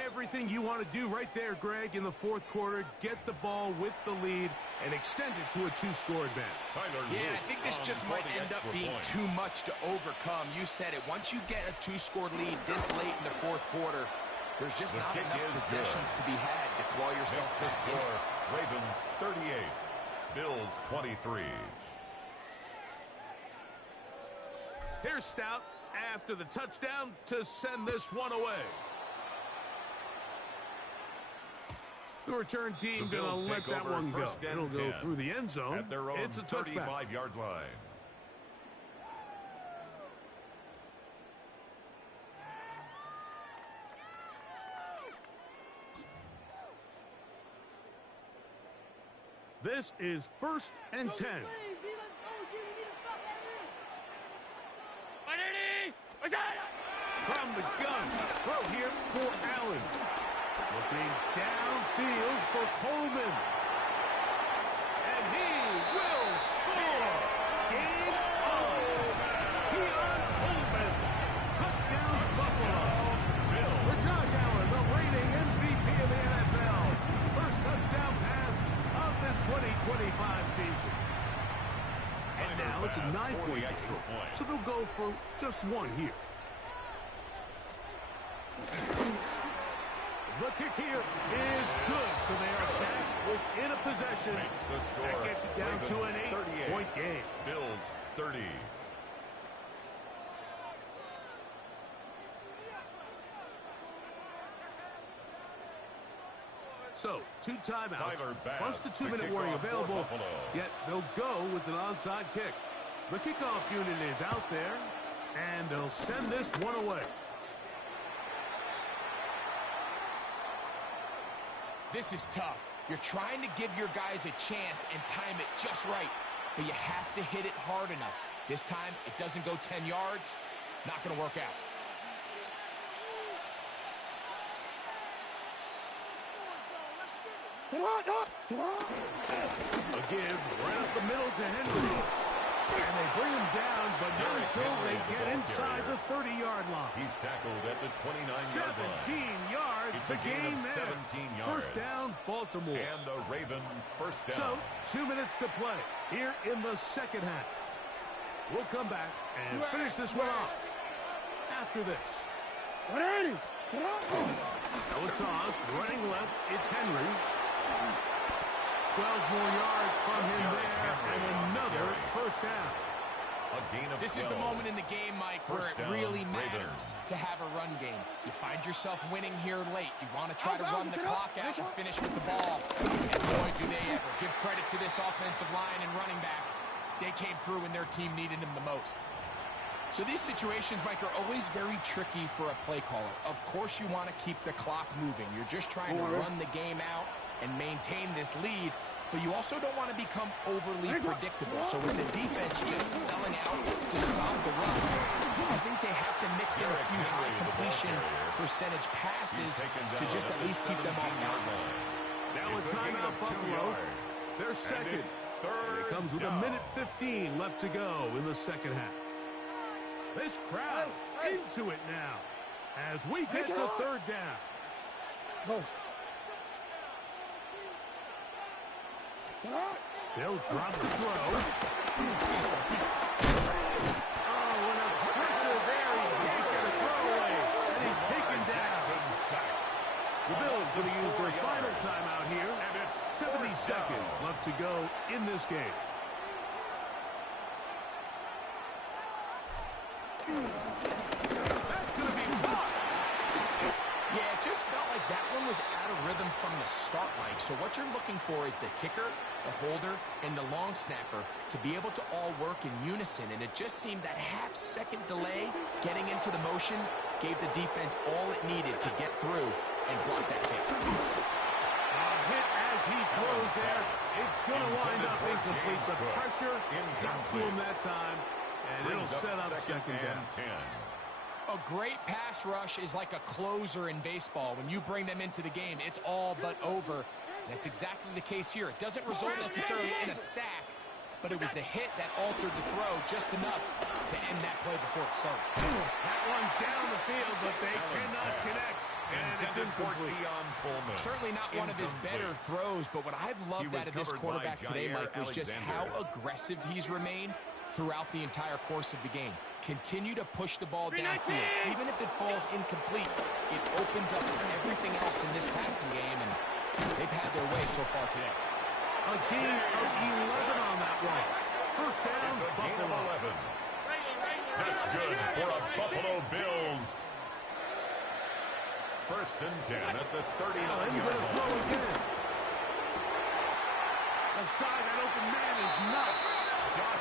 Everything you want to do right there, Greg, in the fourth quarter. Get the ball with the lead and extend it to a 2-score advantage. Yeah, I think this just might end up being too much to overcome. You said it. Once you get a 2-score lead this late in the fourth quarter, there's just not enough possessions to be had to claw yourself back in. Ravens 38, Bills 23. Here's Stout after the touchdown to send this one away. The return team going to let that one go. It'll go through the end zone. At their own it's a touchback. 35-yard line. This is first and 10. From the gun, throw here for Allen. Looking downfield for Coleman. And he will score. Game on. Keon Coleman. Touchdown Buffalo. For Josh Allen, the reigning MVP of the NFL. First touchdown pass of this 2025 season. And now it's a 9-point extra point. So they'll go for just one here. The kick here is good, so they are back within a possession. Makes the score. That gets it down to an 8-point game. Bills 30. So, 2 timeouts, plus the 2-minute warning available, yet they'll go with an onside kick. The kickoff unit is out there, and they'll send this one away. This is tough. You're trying to give your guys a chance and time it just right, but you have to hit it hard enough. This time, it doesn't go 10 yards. Not going to work out. A give right up the middle to Henry. And they bring him down, but not until they get inside the 30-yard line. He's tackled at the 29-yard line. 17 yards. It's the a gain game of there. 17 yards. First down, Baltimore. And a Raven first down. So, 2 minutes to play here in the second half. We'll come back and finish this one off after this. Now a toss, running left, it's Henry. 12 more yards from him there, and another first down. This is the moment in the game, Mike, where it really matters to have a run game. You find yourself winning here late. You want to try to run the clock out and finish with the ball. And boy, do they ever. Give credit to this offensive line and running back. They came through when their team needed them the most. So these situations, Mike, are always very tricky for a play caller. Of course you want to keep the clock moving. You're just trying to run the game out and maintain this lead. But you also don't want to become overly predictable. So with the defense just selling out to stop the run, I think they have to mix in a few high completion percentage passes to just at least keep them on balance. Now a timeout, Buffalo. They're second. And it comes with a minute 15 left to go in the second half. This crowd into it now as we get to third down. They'll drop the throw. Oh, and a pressure there. He can't get a throw away. And he's taken down. The Bills going to use their final timeout here. And it's 70 seconds left to go in this game. That's going to be blocked. Yeah, it just felt like that one was out of rhythm from the start, Mike. So what you're looking for is the kicker, the holder, and the long snapper to be able to all work in unison. And it just seemed that half-second delay getting into the motion gave the defense all it needed to get through and block that hit. Hit as he throws there. It's going to wind up incomplete. The pressure got to him that time, and it'll set up second down. A great pass rush is like a closer in baseball. When you bring them into the game, it's all but over. That's exactly the case here. It doesn't result necessarily in a sack, but it was the hit that altered the throw just enough to end that play before it started. That one down the field, but they cannot connect. And it's incomplete. Certainly not one of his better throws, but what I've loved out of this quarterback today, Mike, was just how aggressive he's remained throughout the entire course of the game. Continue to push the ball downfield. Even if it falls incomplete, it opens up everything else in this passing game, and they've had their way so far today. A gain of 11 on that one. First down, Buffalo. 11. That's good for a Buffalo Bills. First and 10 at the 39-yard line. Outside, that open man is nuts.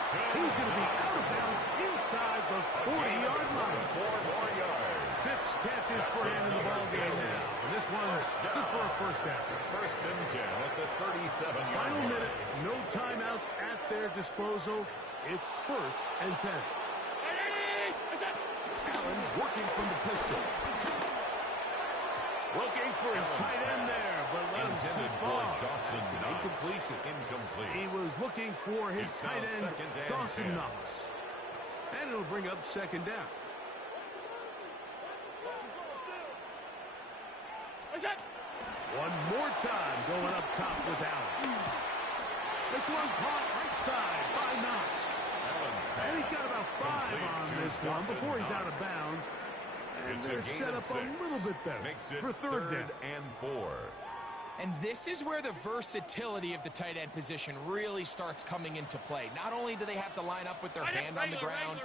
He's going to be out of bounds inside the 40-yard line. 4 more yards. 6 catches for him in the ballgame now. And this one's good for a first down. First and 10 at the 37-yard line. Final minute, no timeouts at their disposal. It's first and 10. Allen working from the pistol. Looking for his tight end there, but let him too far. It's an incompletion. Incomplete. He was looking for his tight end, Dawson Knox. And it'll bring up second down. One more time going up top with Allen. This one caught right side by Knox. And he's got about 5 on this one before he's out of bounds. And they're set up a little bit better for third down. And 4. And this is where the versatility of the tight end position really starts coming into play. Not only do they have to line up with their hand on the ground,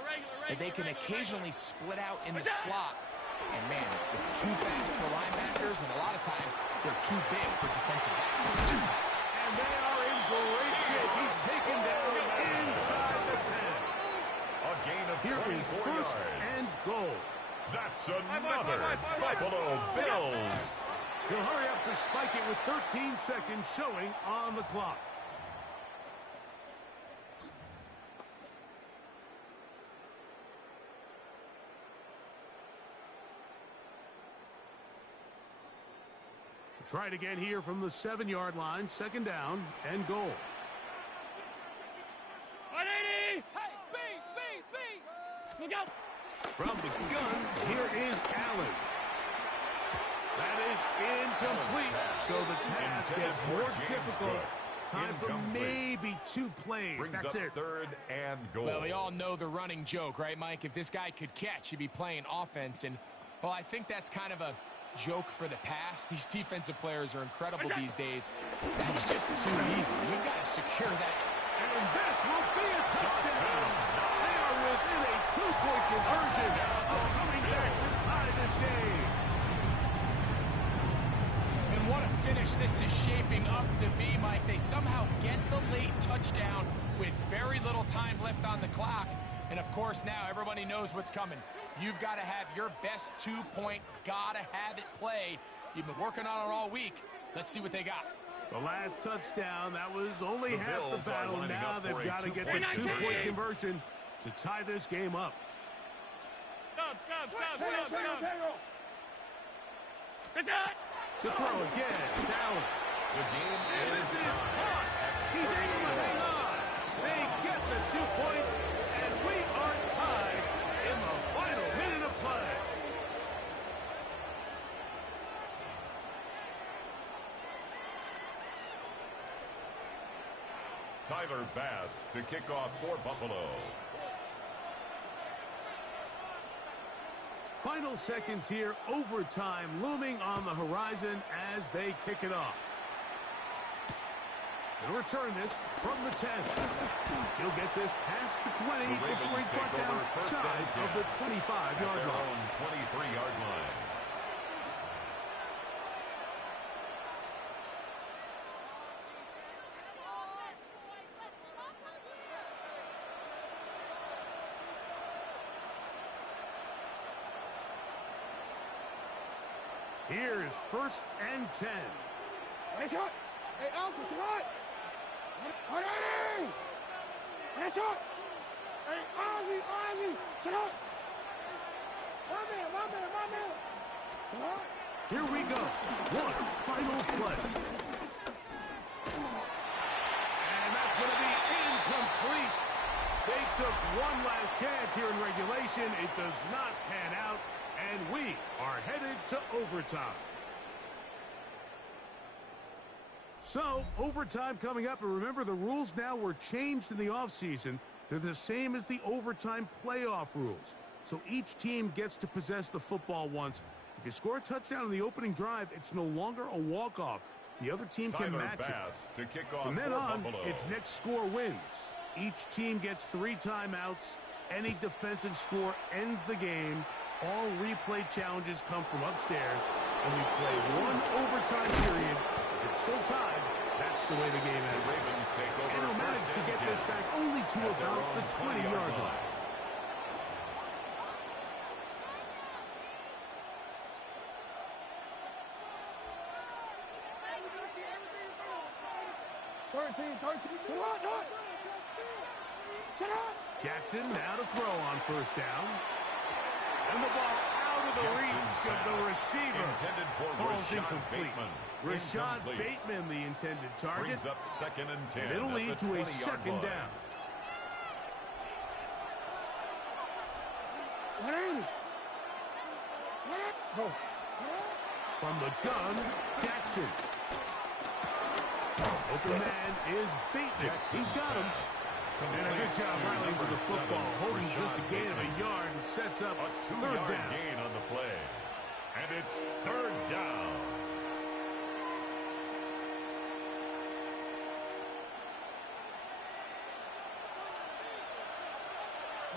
but they can occasionally split out in the slot. And man, they're too fast for linebackers, and a lot of times they're too big for defensive backs. And they are in great shape. He's taken down inside the 10. A gain of 24 Here is first yards. and goal. That's another Buffalo Bills. He'll hurry up to spike it with 13 seconds showing on the clock. Try it again here from the 7-yard line. Second down and goal. 180! Look out! From the gun, here is Allen. That is incomplete. So the task gets more difficult. Time for maybe 2 plays. That's it. Third and goal. Well, we all know the running joke, right, Mike? If this guy could catch, he'd be playing offense. And Well, I think that's kind of a joke for the past. These defensive players are incredible these days. That's just too easy. You've got to secure that. And this will be a touchdown. They are within a 2-point conversion of coming back to tie this game. And what a finish this is shaping up to be, Mike. They somehow get the late touchdown with very little time left on the clock. And, of course, now everybody knows what's coming. You've got to have your best 2-point, gotta have it play. You've been working on it all week. Let's see what they got. The last touchdown, that was only half the battle. Now they've got to get the 2-point conversion to tie this game up. Stop. To throw again, down. The game And this is caught. He's able to hang on. They get the 2 points, and we are tied in the final minute of play. Tyler Bass to kick off for Buffalo. Final seconds here, overtime looming on the horizon as they kick it off. He'll return this from the 10. He'll get this past the 20 before he's brought down shy of the 25-yard line. 23-yard line. Here's 1st and 10. Nice shot. Hey, Alpha, shot. Ready. Nice shot. Hey, Ozzy, shut up. My man. Shut up. Here we go. One final play. And that's going to be incomplete. They took one last chance here in regulation. It does not pan out. And we are headed to overtime. So, overtime coming up. And remember, the rules now were changed in the offseason. They're the same as the overtime playoff rules. So each team gets to possess the football once. If you score a touchdown in the opening drive, it's no longer a walk-off. The other team can match it. To kick off From then on, Buffalo. it's next score wins. Each team gets 3 timeouts. Any defensive score ends the game. All replay challenges come from upstairs, and we play one overtime period. If it's still tied, that's the way the game ends. Ravens take over. And they'll manage to get this back only to about the 20-yard line. Shut up. Jackson now to throw on 1st down. And the ball out of the reach of the receiver. Intended for Ball's Rashad incomplete. Bateman. Rashad Incomplete. Bateman, the intended target. Brings up 2nd and 10. And it'll at lead the to a 20-yard 2nd line. down. Go. From the gun, Jackson. Open man is Bateman. He's got him. And a good job rallying to the football. Holding just a gain of a yard and sets up A 3rd 2-yard down. gain on the play. And it's 3rd down.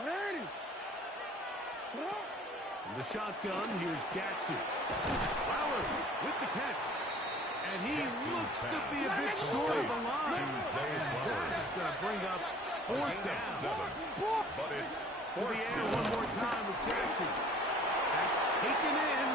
Ready. Shut up. From the shotgun, here's Jackson. Fowler with the catch. And he Jackson's looks to pass. be a bit short of the line. To Zay Flowers. That's going to bring up A 4th gain of down. 7. But it's To the air one more time with Jackson. That's taken in.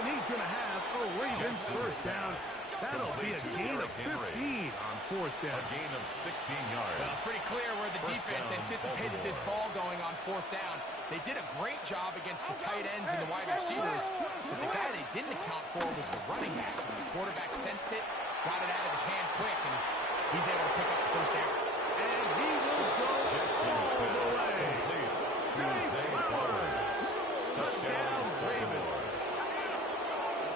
And he's going to have a Ravens 1st down. That'll be a gain of 15 on 4th down. A gain of 16 yards. Well, it's pretty clear where the First defense down, anticipated this ball going on 4th down. They did a great job against the tight ends and the wide receivers. But the guy they didn't account for was the running back. The quarterback sensed it, got it out of his hand quick, and he's able to pick up the 1st down. And he will go Jackson's all the pass way. complete to Zay Zay Flowers. Flowers. Touchdown, Ravens. Baltimore.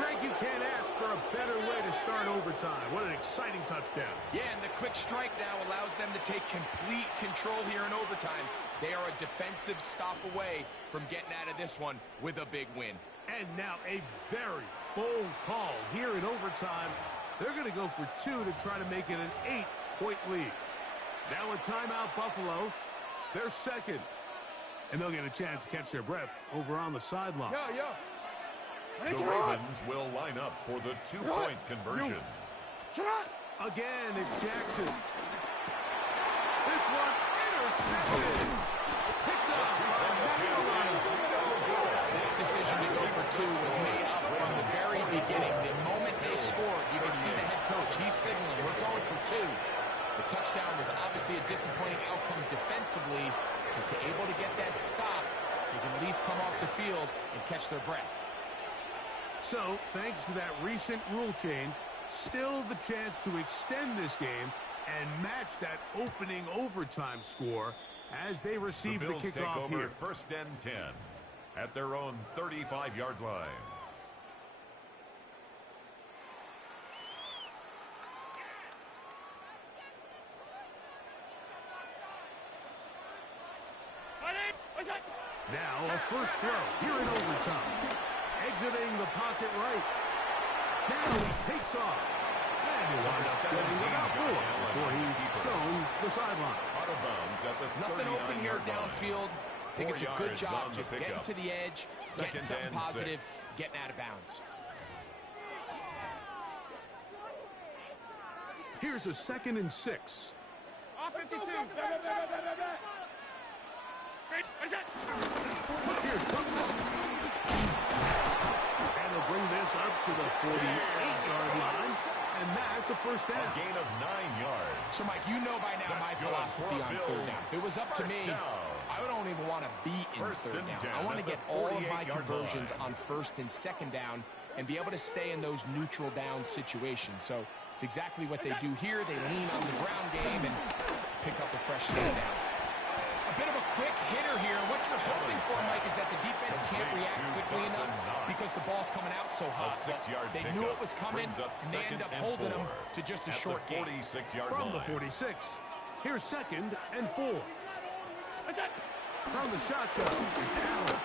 Greg, you can't ask for a better way to start overtime. What an exciting touchdown. Yeah, and the quick strike now allows them to take complete control here in overtime. They are a defensive stop away from getting out of this one with a big win. And now a very bold call here in overtime. They're going to go for 2 to try to make it an 8-point lead. Now a timeout, Buffalo. They're second. And they'll get a chance to catch their breath over on the sideline. The Ravens will line up for the 2-point conversion. Again, it's Jackson. This one intercepted. Picked up by Madden. That decision to go for 2 was made up from the very beginning. The moment they scored, you can see the head coach. He's signaling, we're going for 2. The touchdown was obviously a disappointing outcome defensively, but to able to get that stop, they can at least come off the field and catch their breath. So, thanks to that recent rule change, still the chance to extend this game and match that opening overtime score as they receive the Bills take kickoff over here. 1st and 10 at their own 35-yard line. Now a first throw here in overtime. Exiting the pocket right. Now he takes off. And he winds up getting about 4 before he's shown the sideline. Out of bounds at the Nothing open here 39-yard line. downfield. I think it's a 4 good yards job on the just getting pickup. to the edge, getting Second something and positive, 6. getting out of bounds. Here's a 2nd and 6. Off 52. Here's Cook. And they'll bring this up to the 48-yard line. And that's a first A down. gain of 9 yards. So, Mike, you know by now That's my good philosophy for on Bills. third down. If it was up to First me, down. I don't even want to be in First third and down. 10 I want to at the get all of my 48-yard conversions line. on 1st and 2nd down and be able to stay in those neutral down situations. So it's exactly what they do here. They lean on the ground game and pick up a fresh set of downs. A bit of a quick hitter here. What you're hoping for, Mike, is that the defense can't react quickly enough because the ball's coming out so hot. A 6-yard They knew pickup it was coming, brings up and they end up 2nd and holding 4 them to just a at short the gain. 46-yard From line. the 46. Here's 2nd and 4. From the shotgun, it's Allen.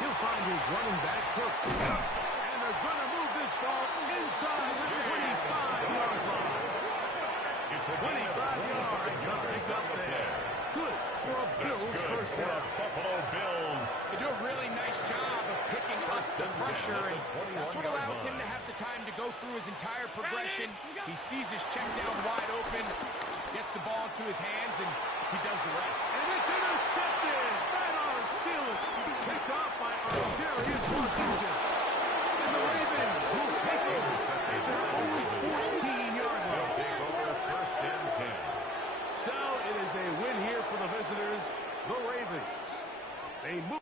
He'll find his running back, Cook. And they're going to move this ball inside the 25-yard line. It's a 25 gain of yards. 25 They'll pick up on the there. play. Good for a That's Bills good first for down. Buffalo Bills. They do a really nice job of picking up First the and 10 pressure, at and the that's what 21-yard allows him line. to have the time to go through his entire progression. He sees his check down wide open, gets the ball into his hands, and he does the rest. And it's intercepted. Right on a ceiling. Picked off by Darius Washington. And the Ravens will take over at their own 14-yard They'll line. take over 1st and 10. So it is a win here for the visitors, the Ravens. They move.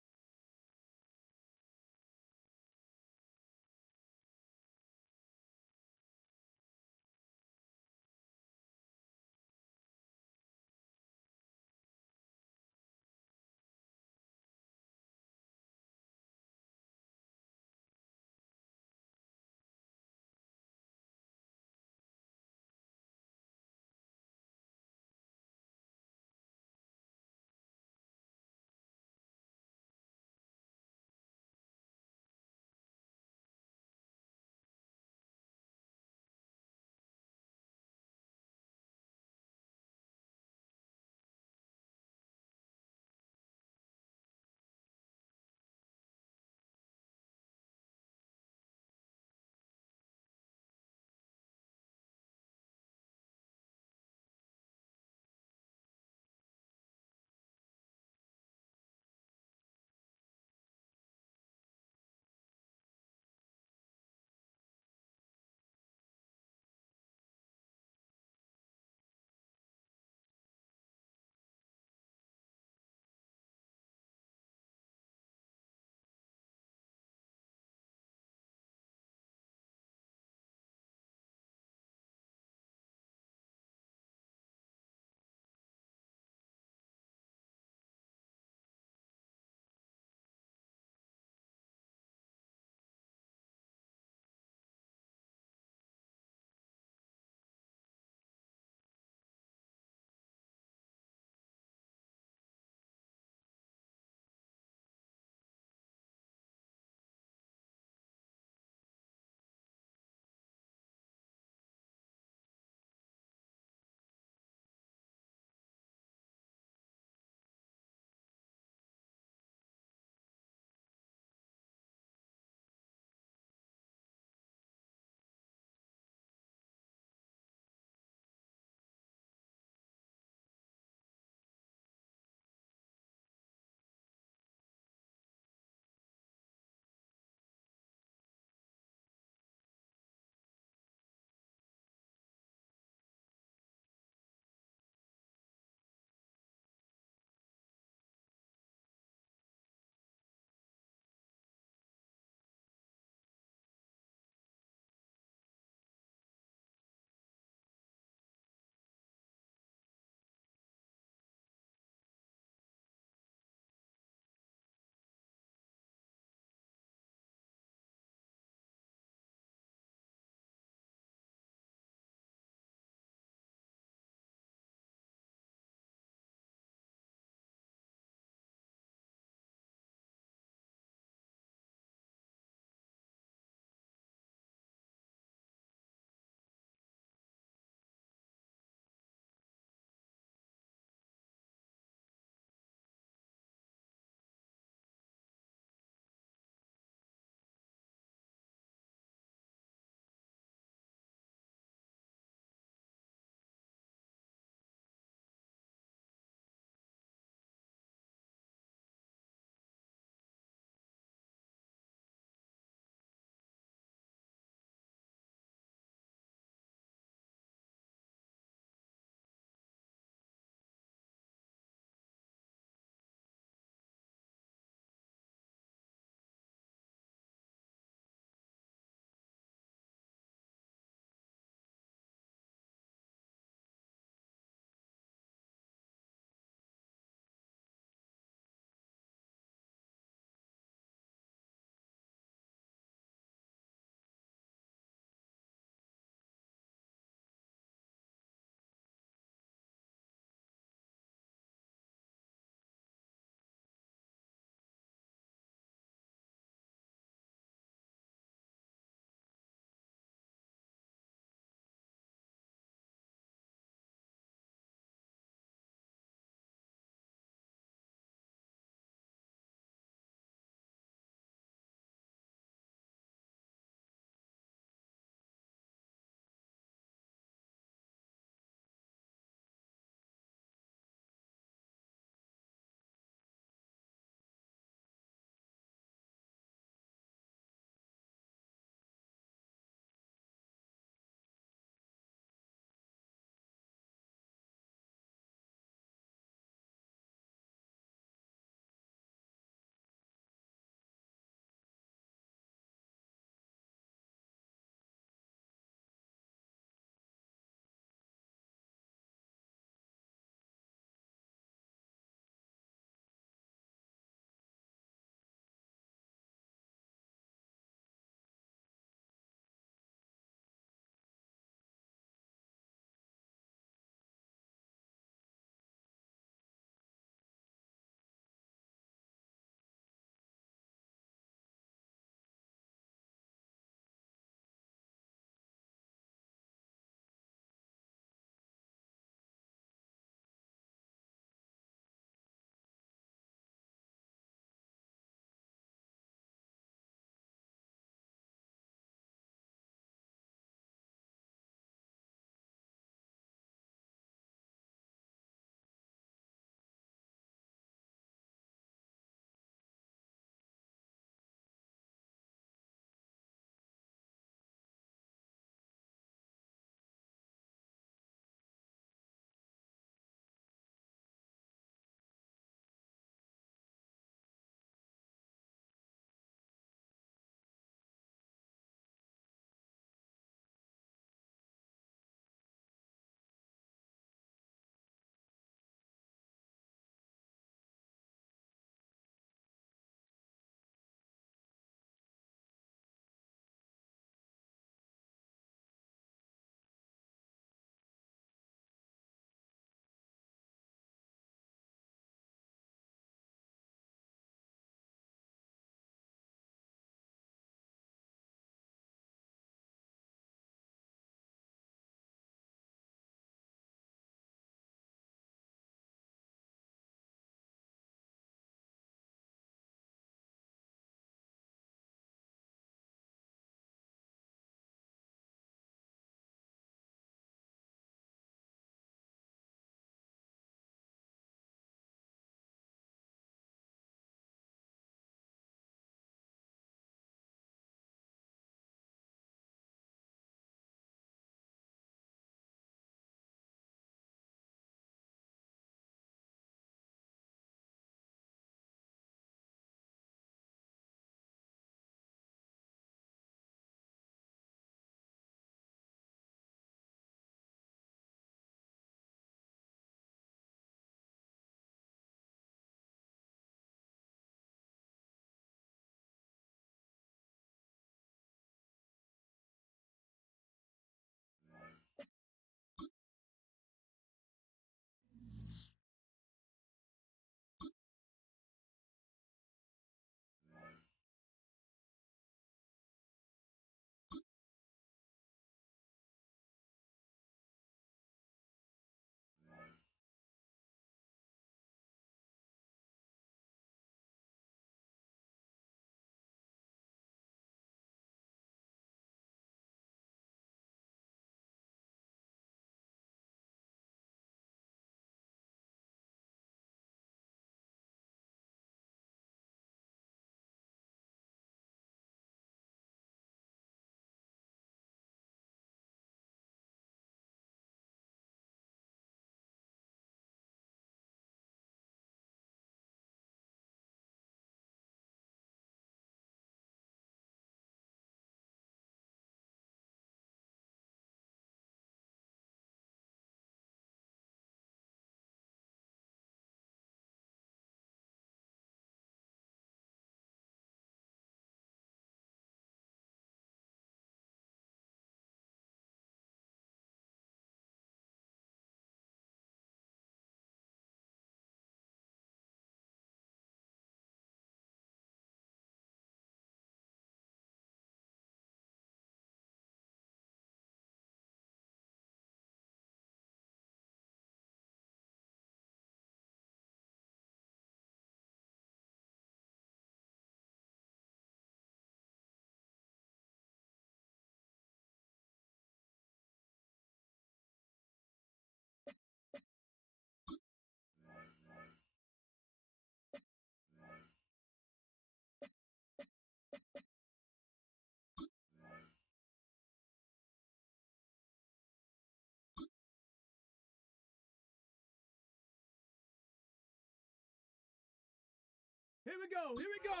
Here we go. Here we go.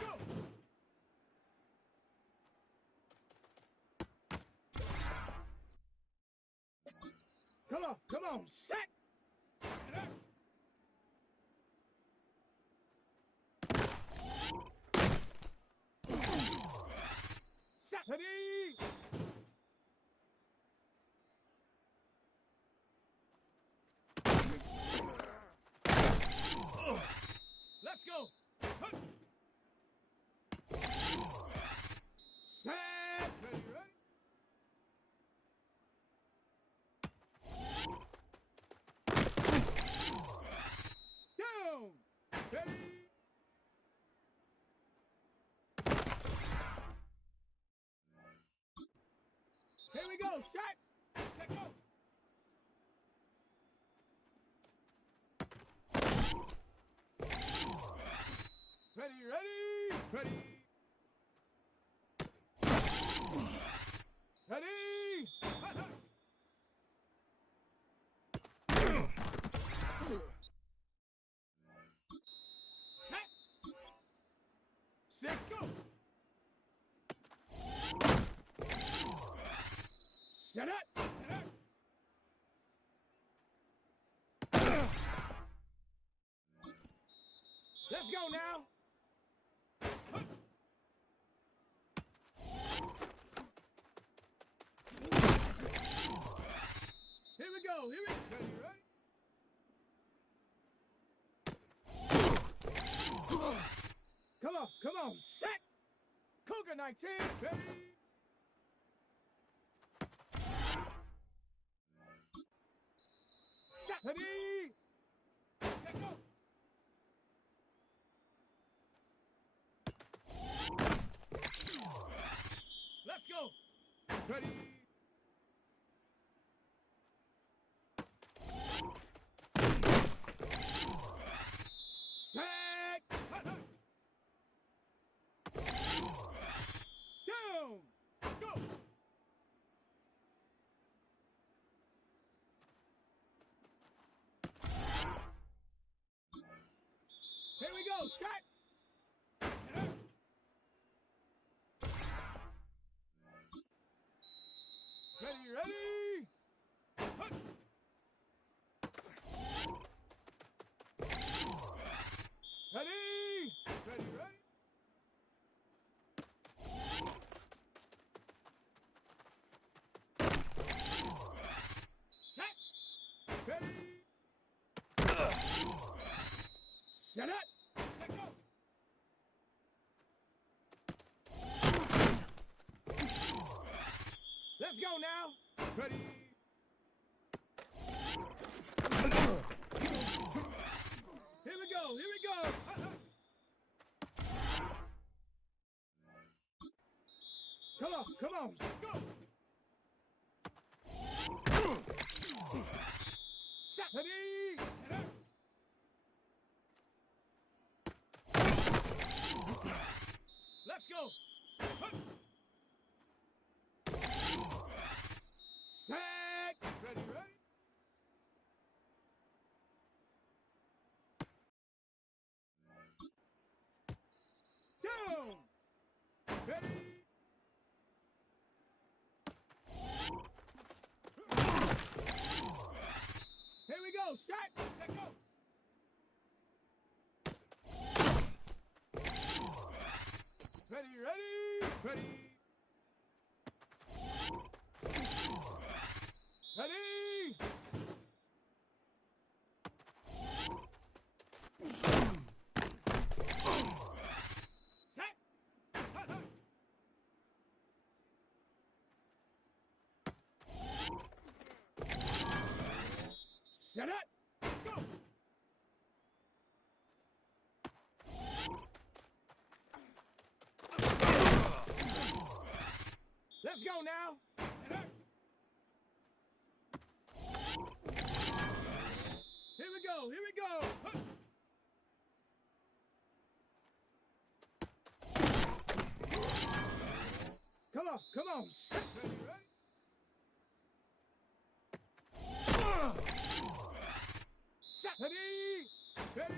Go. Come on. Come on. Set. Set. Ready. Let's go. Set. Ready, ready. Down. Ready. Here we go. Shot. Let go. Ready, ready, ready. Ready. Set, go. Set it. Set it. Let's go now. Here we go. Here we go. Ready, ready. Come on. Come on. Set. Cougar 19. Ready. Set. Ready. Let's go. Let's go. Ready. Set. Down. Go. Here we go. Set. Ready, ready. Hut. Ready. Ready, ready. Set. Ready. Set it. Let go. Let's go now. Ready. Here we go. Here we go. Come on. Come on. Go. Ready. Let's go. Set. Ready, ready. Down. Ready. Here we go. Shot. Let go. Ready, ready, ready. Ready. Set. Set it. Go. Let's go now. Here we go. Here we go. Come on. Come on. Ready, ready. Set. Ready. Ready.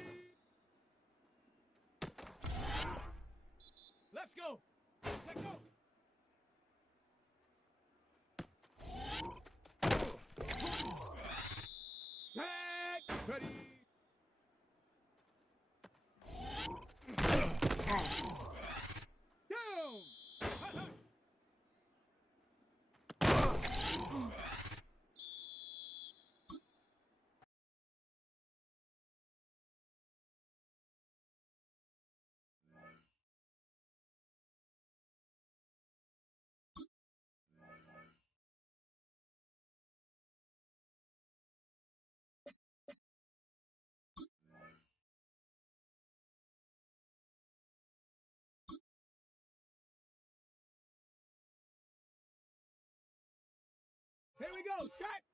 we go. Set.